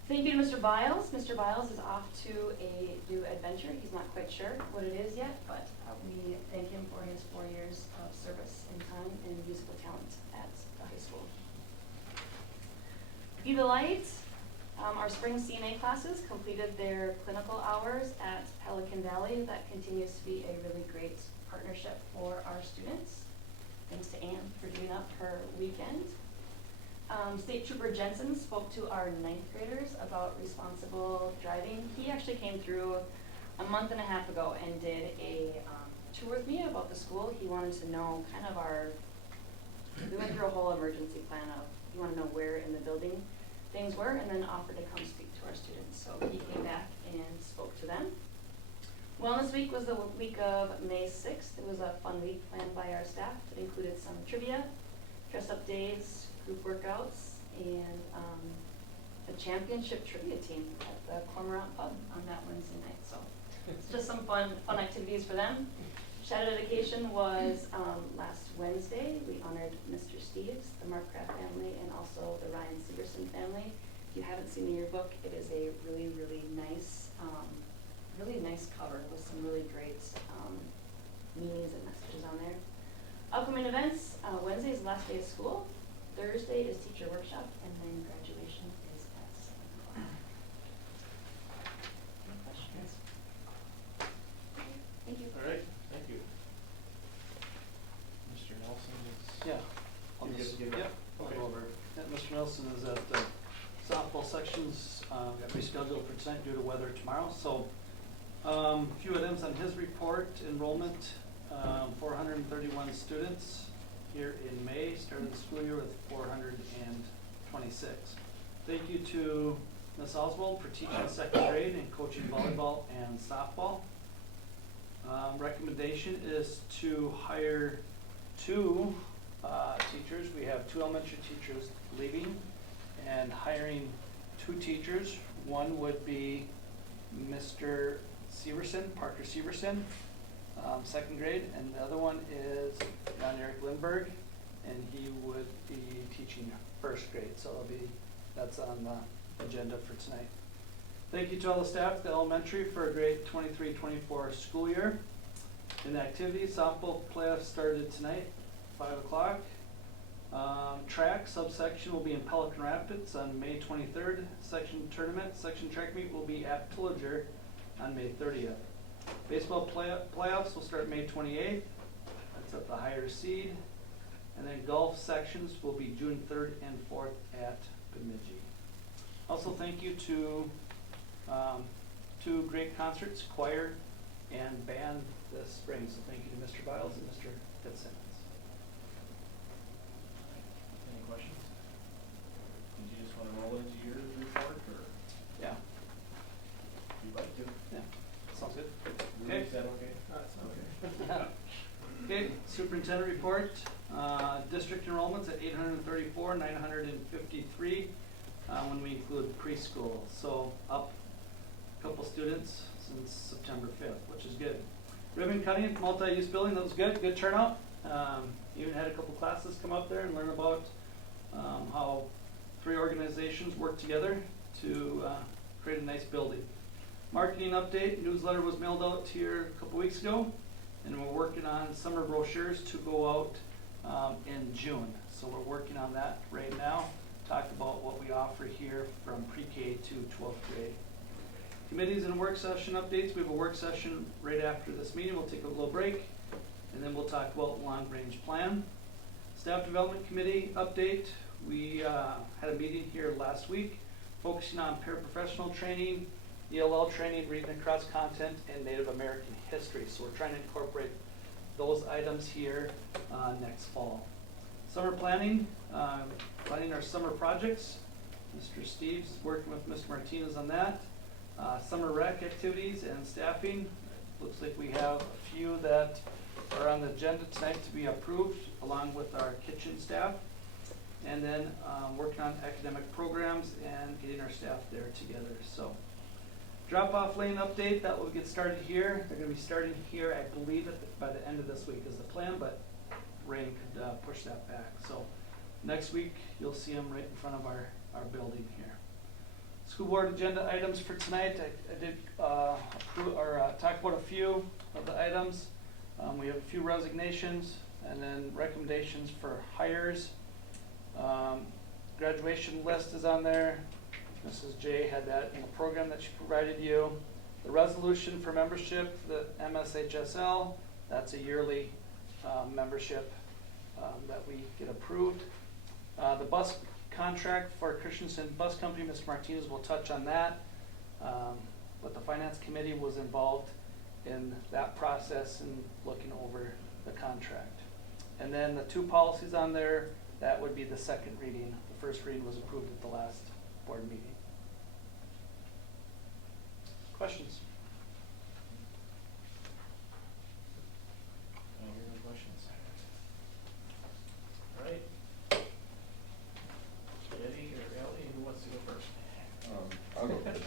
Thank you to Mr. Biles. Mr. Biles is off to a new adventure. He's not quite sure what it is yet, but we thank him for his 4 years of service and time and musical talent at the high school. Be the Light, our spring CNA classes completed their clinical hours at Pelican Valley. That continues to be a really great partnership for our students. Thanks to Anne for doing up her weekend. State Trooper Jensen spoke to our 9th graders about responsible driving. He actually came through a month and a half ago and did a tour with me about the school. He wanted to know kind of we went through a whole emergency plan of, you want to know where in the building things were, and then offered to come speak to our students. So he came back and spoke to them. Wellness Week was the week of May 6th. It was a fun week planned by our staff. It included some trivia, dress-up days, group workouts, and a championship trivia team at the Cormorant Pub on that Wednesday night. So it's just some fun activities for them. Shadow dedication was last Wednesday. We honored Mr. Steves, the Markgraf family, and also the Ryan Severson family. If you haven't seen the yearbook, it is a really, really nice cover with some really great meanings and messages on there. Upcoming events, Wednesday is the last day of school. Thursday is teacher workshop, and then graduation is at 7 o'clock. Any questions? Thank you. All right, thank you. Mr. Nelson is. Yeah. I'll You're just, good to give it? yep, I'll Okay. go over. Yeah, Mr. Nelson is at the softball sections, got rescheduled for tonight due to weather tomorrow. So, a few items on his report. Enrollment, 431 students here in May, started the school year with 426. Thank you to Ms. Oswald for teaching 2nd grade and coaching volleyball and softball. Recommendation is to hire 2 teachers. We have 2 elementary teachers leaving and hiring 2 teachers. One would be Mr. Severson, Parker Severson, 2nd grade, and the other one is John Eric Lindberg, and he would be teaching 1st grade. So that's on the agenda for tonight. Thank you to all the staff at the elementary for a great 23-24 school year. In activities, softball playoffs started tonight, 5 o'clock. Track subsection will be in Pelican Rapids on May 23rd. Section track meet will be at Pillager on May 30th. Baseball playoffs will start May 28th. That's at the higher seed. And then golf sections will be June 3rd and 4th at Bemidji. Also, thank you to two great concerts, choir and band this spring. So thank you to Mr. Biles and Mr. Fitzsimmons. Any questions? Did you just want to roll into your report, or Yeah, you'd like to? yeah, sounds good. Really, Okay. is that okay? Okay. Okay, superintendent report, district enrollments at 834, 953, when we include preschool. So up a couple students since September 5th, which is good. Ribbon cutting, multi-use building, that was good, good turnout. Even had a couple classes come up there and learn about how 3 organizations work together to create a nice building. Marketing update, newsletter was mailed out here a couple weeks ago, and we're working on summer brochures to go out in June. So we're working on that right now. Talk about what we offer here from pre-K to 12th grade. Committees and work session updates. We have a work session right after this meeting. We'll take a little break, and then we'll talk about long-range plan. Staff Development Committee update. We had a meeting here last week focusing on paraprofessional training, ELL training, reading across content, and Native American history. So we're trying to incorporate those items here next fall. Summer planning, planning our summer projects. Mr. Steve's working with Mr. Martinez on that. Summer rec activities and staffing. Looks like we have a few that are on the agenda tonight to be approved, along with our kitchen staff. And then working on academic programs and getting our staff there together. So drop-off lane update, that will get started here. They're going to be starting here, I believe, by the end of this week is the plan, but rain could push that back. So next week, you'll see them right in front of our building here. School board agenda items for tonight. I did talk about a few of the items. We have a few resignations and then recommendations for hires. Graduation list is on there. Mrs. J had that in the program that she provided you. The resolution for membership, the MSHSL, that's a yearly membership that we get approved. The bus contract for Christensen Bus Company, Mr. Martinez will touch on that. But the finance committee was involved in that process and looking over the contract. And then the 2 policies on there, that would be the second reading. The first reading was approved at the last board meeting. Questions? Any other questions? All right. Eddie or Ellie, who wants to go first? I'll go first.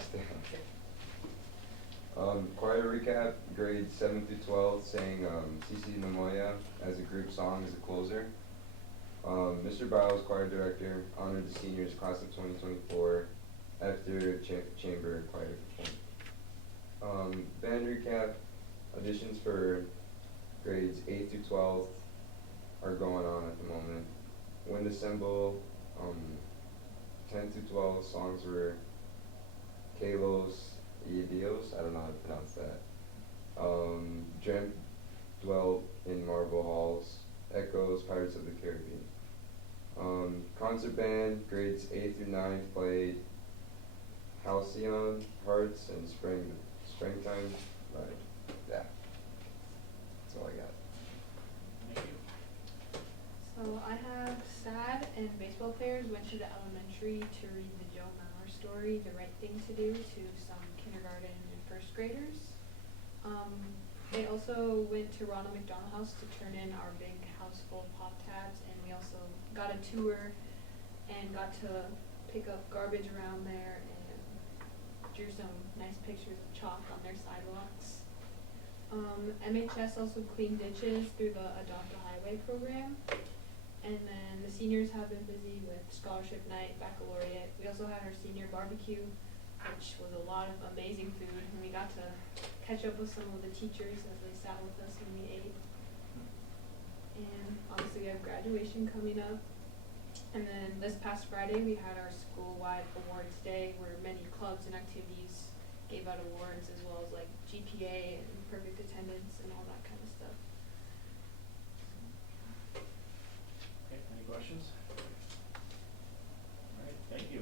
Choir recap, grades 7 through 12, sang CC Namoya as a group song as a closer. Mr. Biles, choir director, honored the seniors class of 2024 after chamber choir performance. Band recap, auditions for grades 8 through 12 are going on at the moment. Wind Assemble, 10 through 12 songs were Kalos Idios, I don't know how to pronounce that. Dreamt Dwelt in Marble Halls, Echoes, Pirates of the Caribbean. Concert band, grades 8 through 9 played Halcyon, Hearts, and Springtime. Right. Yeah. That's all I got. Thank you. So I have SAD and baseball players went to the elementary to read the Joe Mauer story, The Right Thing to Do, to some kindergarten and first graders. They also went to Ronald McDonald House to turn in our big house full of pop tabs, and we also got a tour and got to pick up garbage around there and drew some nice pictures of chalk on their sidewalks. MHS also cleaned ditches through the Adopt a Highway program. And then the seniors have been busy with scholarship night, baccalaureate. We also had our senior barbecue, which was a lot of amazing food, and we got to catch up with some of the teachers as they sat with us when we ate. And obviously we have graduation coming up. And then this past Friday we had our school-wide awards day where many clubs and activities gave out awards, as well as like GPA and perfect attendance and all that kind of stuff. Okay, any questions? All right, thank you.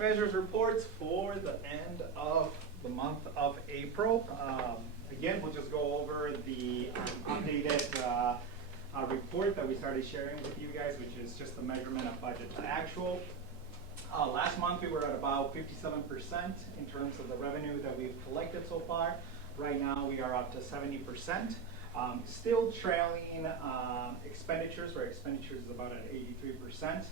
treasurer's reports for the end of the month of April. Again, we'll just go over the updated report that we started sharing with you guys, which is just the measurement of budget to actual. Last month we were at about 57% in terms of the revenue that we've collected so far. Right now we are up to 70%. Still trailing expenditures, where expenditures is about at 83%.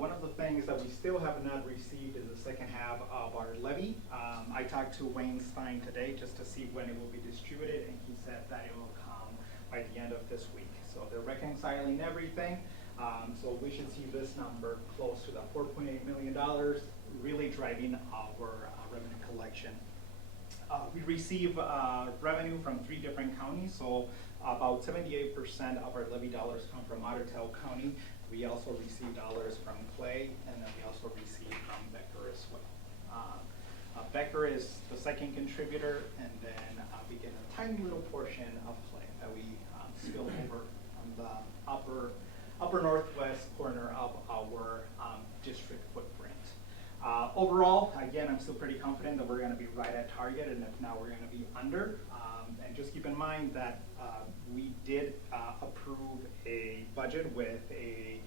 One of the things that we still have not received is the second half of our levy. I talked to Wayne Stein today just to see when it will be distributed, and he said that it will come by the end of this week. So they're reconciling everything. So we should see this number close to the $4.8 million, really driving our revenue collection. We receive revenue from 3 different counties, so about 78% of our levy dollars come from Otter Tail County. We also receive dollars from Clay, and then we also receive from Becker as well. Becker is the second contributor, and then we get a tiny little portion of Clay that we spill over on the upper northwest corner of our district footprint. Overall, again, I'm still pretty confident that we're going to be right at target, and if not, we're going to be under. And just keep in mind that we did approve a budget with a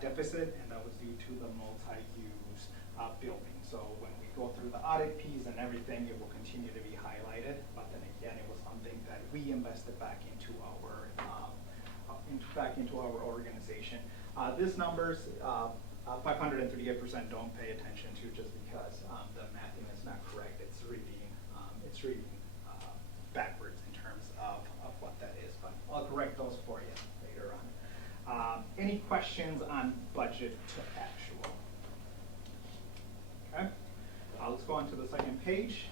deficit, and that was due to the multi-use building. So when we go through the audit piece and everything, it will continue to be highlighted. But then again, it was something that we invested back into our organization. These numbers, 538%, don't pay attention to just because the mathing is not correct. It's reading backwards in terms of what that is. But I'll correct those for you later on. Any questions on budget to actual? Okay. Let's go on to the second page.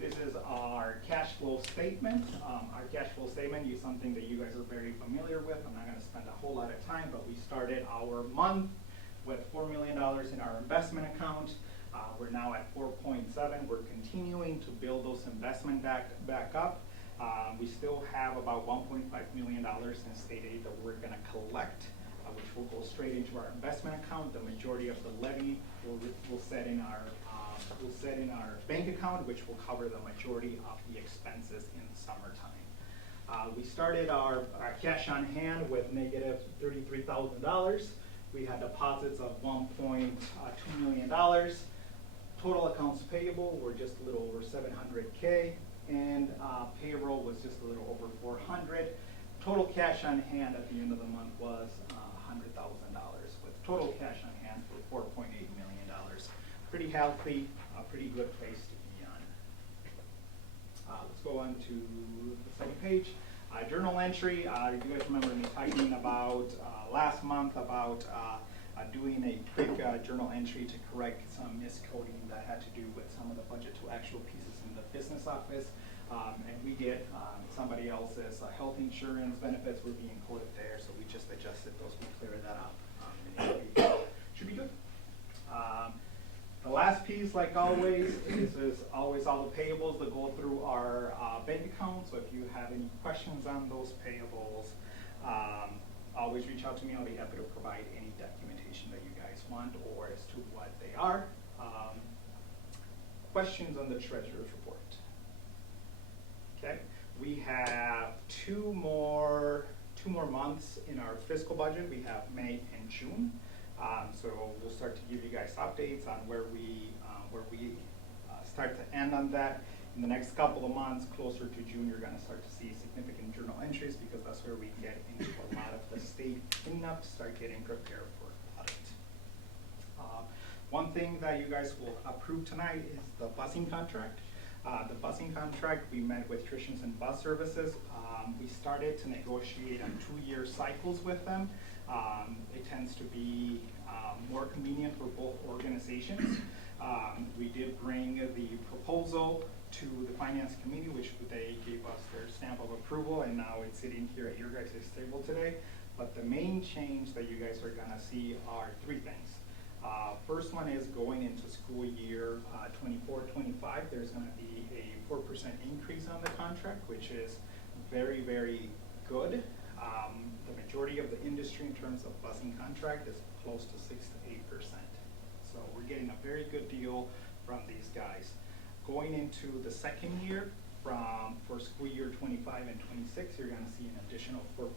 This is our cash flow statement. Our cash flow statement is something that you guys are very familiar with. I'm not going to spend a whole lot of time, but we started our month with $4 million in our investment account. We're now at 4.7. We're continuing to build those investment back up. We still have about $1.5 million in state aid that we're going to collect, which will go straight into our investment account. The majority of the levy will set in our bank account, which will cover the majority of the expenses in the summertime. We started our cash on hand with negative $33,000. We had deposits of $1.2 million. Total accounts payable were just a little over $700K, and payroll was just a little over $400. Total cash on hand at the end of the month was $100,000, with total cash on hand for $4.8 million. Pretty healthy, pretty good place to be on. Let's go on to the second page. Journal entry. You guys remember me talking about last month about doing a quick journal entry to correct some miscoding that had to do with some of the budget to actual pieces in the business office. And we did somebody else's health insurance benefits were being quoted there, so we just adjusted those. We cleared that up. And should be good. The last piece, like always, is always all the payables that go through our bank account. So if you have any questions on those payables, always reach out to me. I'll be happy to provide any documentation that you guys want or as to what they are. Questions on the treasurer's report? Okay, we have two more months in our fiscal budget. We have May and June. So we'll start to give you guys updates on where we start to end on that. In the next couple of months, closer to June, you're going to start to see significant journal entries because that's where we get into a lot of the state cleanup, start getting prepared for audit. One thing that you guys will approve tonight is the busing contract. The busing contract, we met with Christensen Bus Services. We started to negotiate on 2-year cycles with them. It tends to be more convenient for both organizations. We did bring the proposal to the Finance Committee, which they gave us their stamp of approval, and now it's sitting here at your guys' table today. But the main change that you guys are going to see are 3 things. First one is going into school year 24-25, there's going to be a 4% increase on the contract, which is very, very good. The majority of the industry in terms of busing contract is close to 6 to 8%. So we're getting a very good deal from these guys. Going into the second year, for school year 25 and 26, you're gonna see an additional 4%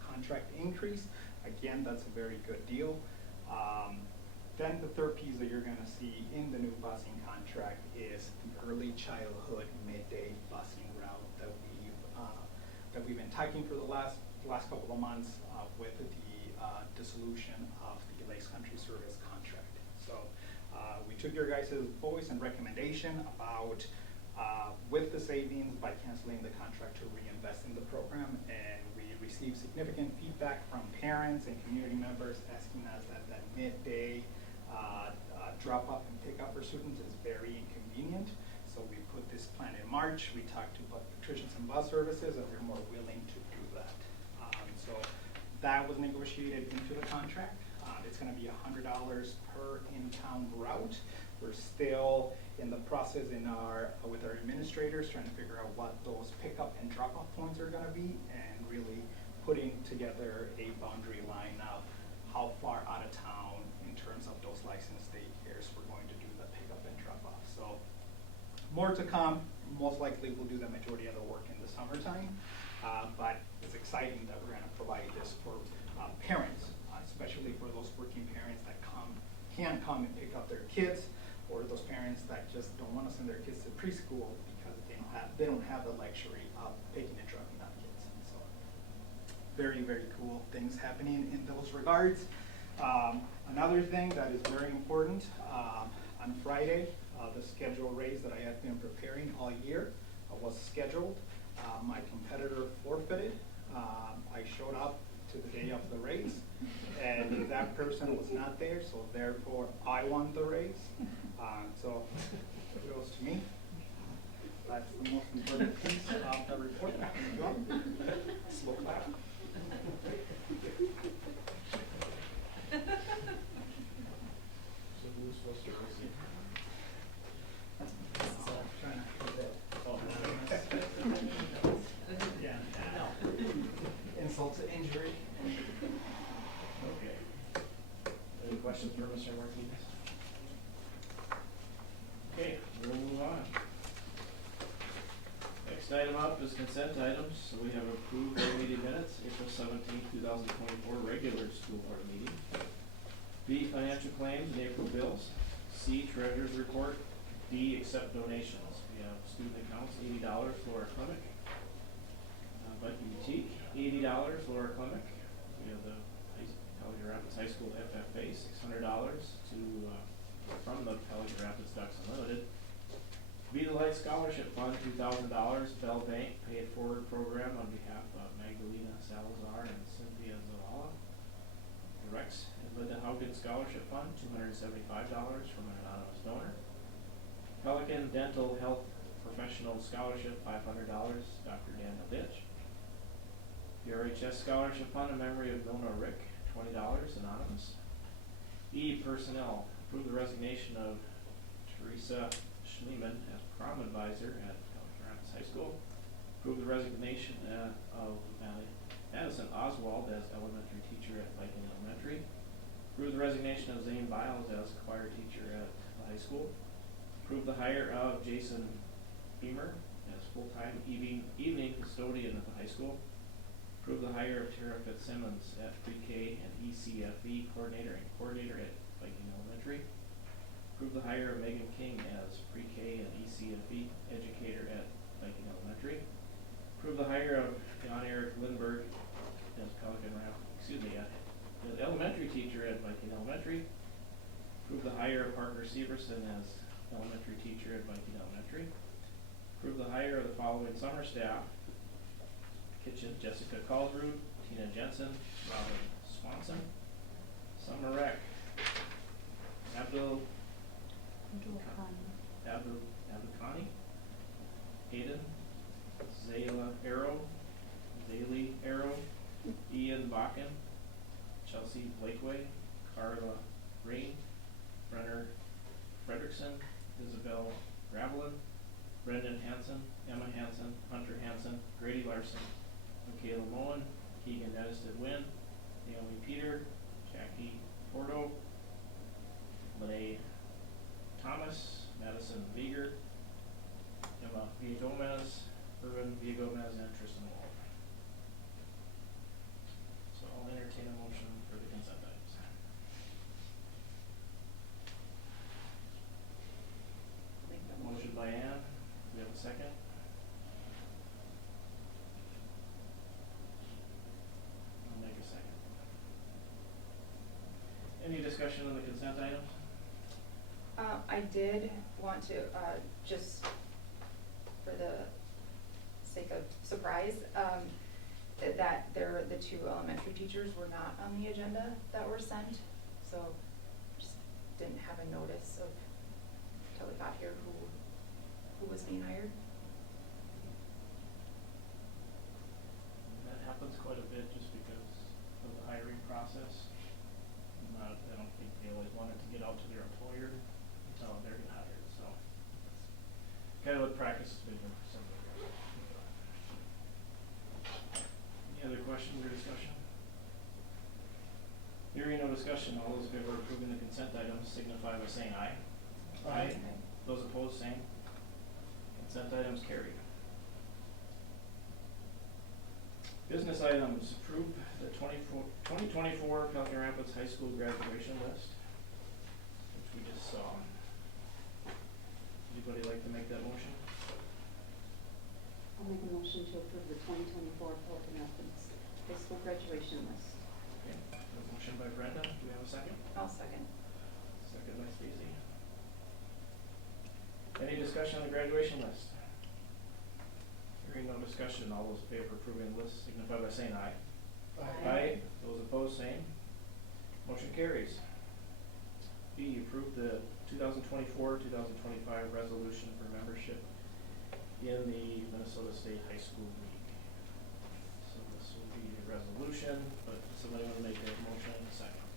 contract increase. Again, that's a very good deal. Then the third piece that you're gonna see in the new busing contract is the early childhood midday busing route that we've been taking for the last couple of months with the dissolution of the Lakes Country Service contract. So we took your guys' voice and recommendation about with the savings by canceling the contract to reinvest in the program, and we received significant feedback from parents and community members asking us that midday drop off and pick up for students is very inconvenient. So we put this plan in March. We talked to patricians and bus services, and they're more willing to do that. So that was negotiated into the contract. It's going to be $100 per in-town route. We're still in the process with our administrators trying to figure out what those pickup and drop-off points are going to be, and really putting together a boundary line of how far out of town in terms of those licensed daycares we're going to do the pickup and drop-off. So more to come. Most likely we'll do the majority of the work in the summertime, but it's exciting that we're going to provide this for parents, especially for those working parents that can come and pick up their kids, or those parents that just don't want to send their kids to preschool because they don't have the luxury of picking and dropping up kids. And so very, very cool things happening in those regards. Another thing that is very important, on Friday, the schedule raise that I have been preparing all year was scheduled. My competitor forfeited. I showed up to the day of the race, and that person was not there, so therefore I won the race. So kudos to me. That's the most important piece of the report. Slow clap. So who's supposed to raise it? Trying to keep it. Yeah. Insult to injury. Okay. Any questions for Mr. Martinez? Okay, we'll move on. Next item up is consent items. So we have approved board meeting minutes, April 17th, 2024, regular school board meeting. B, financial claims and April bills. C, treasurer's report. D, accept donations. We have student accounts, $80, Laura Clemic. Viking Boutique, $80, Laura Clemic. We have the Pelican Rapids High School FFA, $600 from the Pelican Rapids Ducks Unlimited. Be the Light Scholarship Fund, $2,000, Bell Bank Pay It Forward program on behalf of Magdalena Salazar and Cynthia Zavala. The Rex and Linda Haugen Scholarship Fund, $275 from an anonymous donor. Pelican Dental Health Professional Scholarship, $500, Dr. Daniel Ditch. The RHS Scholarship Fund in memory of Nona Rick, $20, anonymous. E, personnel. Approve the resignation of Teresa Schneeman as prom advisor at Pelican Rapids High School. Approve the resignation of Madison Oswald as elementary teacher at Viking Elementary. Approve the resignation of Zane Biles as choir teacher at the high school. Approve the hire of Jason Beamer as full-time evening custodian at the high school. Approve the hire of Tara Fitzsimmons as pre-K and ECFE coordinator at Viking Elementary. Approve the hire of Megan King as pre-K and ECFE educator at Viking Elementary. Approve the hire of John Eric Lindberg as as elementary teacher at Viking Elementary. Approve the hire of Parker Severson as elementary teacher at Viking Elementary. Approve the hire of the following summer staff: kitchen, Jessica Caldrud, Tina Jensen, Robin Swanson. Summer rec, Abdul Khani, Hayden, Zaylee Arrow, Ian Bakken, Chelsea Blakeway, Carla Green, Brenner Fredrickson, Isabel Gravelin, Brendan Hansen, Emma Hansen, Hunter Hansen, Grady Larson, Michaela Moen, Keegan Ediston Wynn, Naomi Peter, Jackie Porto, Lene Thomas, Madison Vieger, Emma V. Gomez, Irvin V. Gomez, and Tristan Wall. So I'll entertain a motion for the consent items. Motion by Ann, do we have a second? I'll make a second. Any discussion on the consent items? I did want to, just for the sake of surprise, that the two elementary teachers were not on the agenda that were sent. So just didn't have a notice of, till we got here, who was being hired. That happens quite a bit just because of the hiring process. I don't think they always wanted to get out to their employer until they're getting hired, so. Kind of what practice has been for some of the years. Any other questions or discussion? Hearing no discussion, all those in favor of approving the consent items signify by saying aye. Aye. Those opposed, same. Consent items carried. Business items, approve the 2024 Pelican Rapids High School graduation list, which we just saw. Anybody like to make that motion? I'll make a motion to approve the 2024 Pelican Rapids High School graduation list. Okay, a motion by Brenda, do we have a second? I'll second. Second by Stacy. Any discussion on the graduation list? Hearing no discussion, all those in favor of approving the list signify by saying aye. Aye. Those opposed, same. Motion carries. B, approve the 2024-2025 resolution for membership in the Minnesota State High School League. So this will be a resolution, but somebody want to make a motion in a second?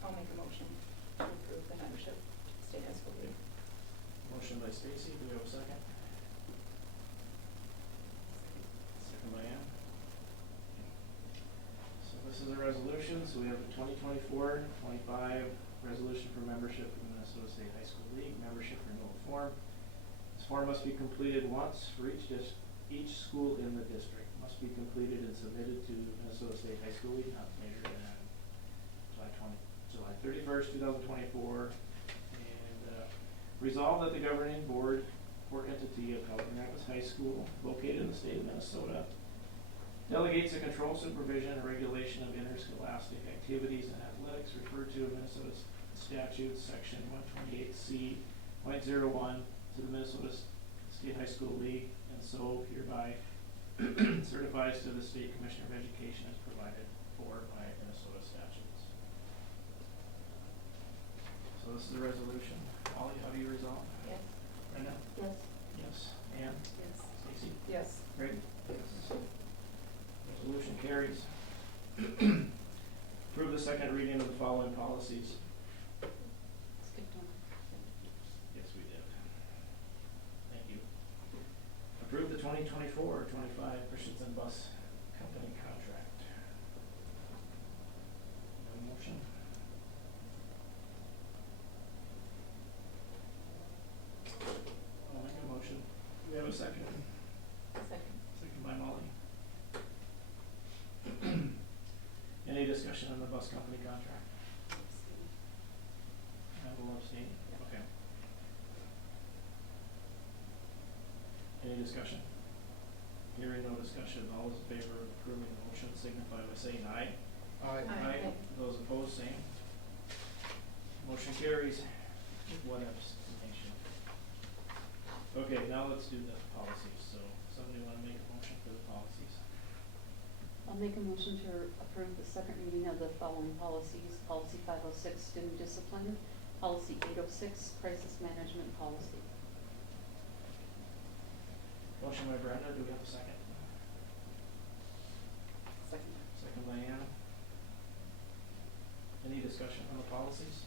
I'll make a motion to approve the membership to State High School League. Motion by Stacy, do we have a second? Second by Ann. So this is a resolution, so we have the 2024-25 resolution for membership in the Minnesota State High School League, membership renewal form. This form must be completed once for each school in the district. Must be completed and submitted to Minnesota State High School League, not later than July 31st, 2024. Resolve that the governing board or entity of Pelican Rapids High School, located in the state of Minnesota, delegates the control, supervision, and regulation of interscholastic activities and athletics referred to in Minnesota statutes, section 128C.01, to the Minnesota State High School League, and so hereby certifies to the State Commissioner of Education as provided for by Minnesota statutes. So this is a resolution. Holly, how do you resolve? Yes. Brenda? Yes. Yes. Ann? Yes. Stacy? Yes. Greg? Yes. Resolution carries. Approve the second reading of the following policies. Skipped one. Yes, we did. Thank you. Approve the 2024-25 Christensen Bus Company contract. No motion? I'll make a motion. Do we have a second? Second. Second by Molly. Any discussion on the bus company contract? I will abstain. Okay. Any discussion? Hearing no discussion, all those in favor of approving the motion signify by saying aye. Aye. Those opposed, same. Motion carries with one abstention. Okay, now let's do the policies. So somebody want to make a motion for the policies? I'll make a motion to approve the second reading of the following policies. Policy 506, student discipline. Policy 806, crisis management policy. Motion by Brenda, do we have a second? Second. Second by Ann. Any discussion on the policies?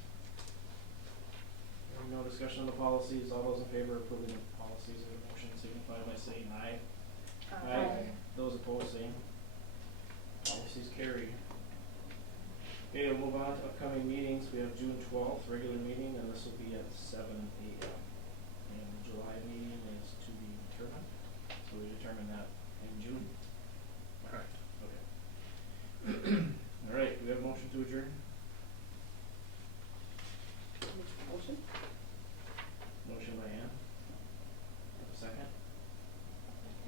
Hearing no discussion on the policies, all those in favor of approving the policies of the motion signify by saying aye. Aye. Those opposed, same. Policies carried. Okay, we'll move on to upcoming meetings. We have June 12th, regular meeting, and this will be at 7 a.m. And the July meeting is to be determined, so we determine that in June. All right. Okay. All right, we have a motion to adjourn. Motion? Motion by Ann. Second.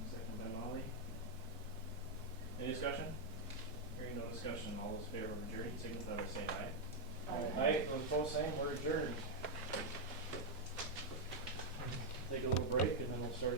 Second by Molly. Any discussion? Hearing no discussion, all those in favor of adjourning, signify by saying aye. Aye. Those opposed, same, we're adjourned. Take a little break and then we'll start.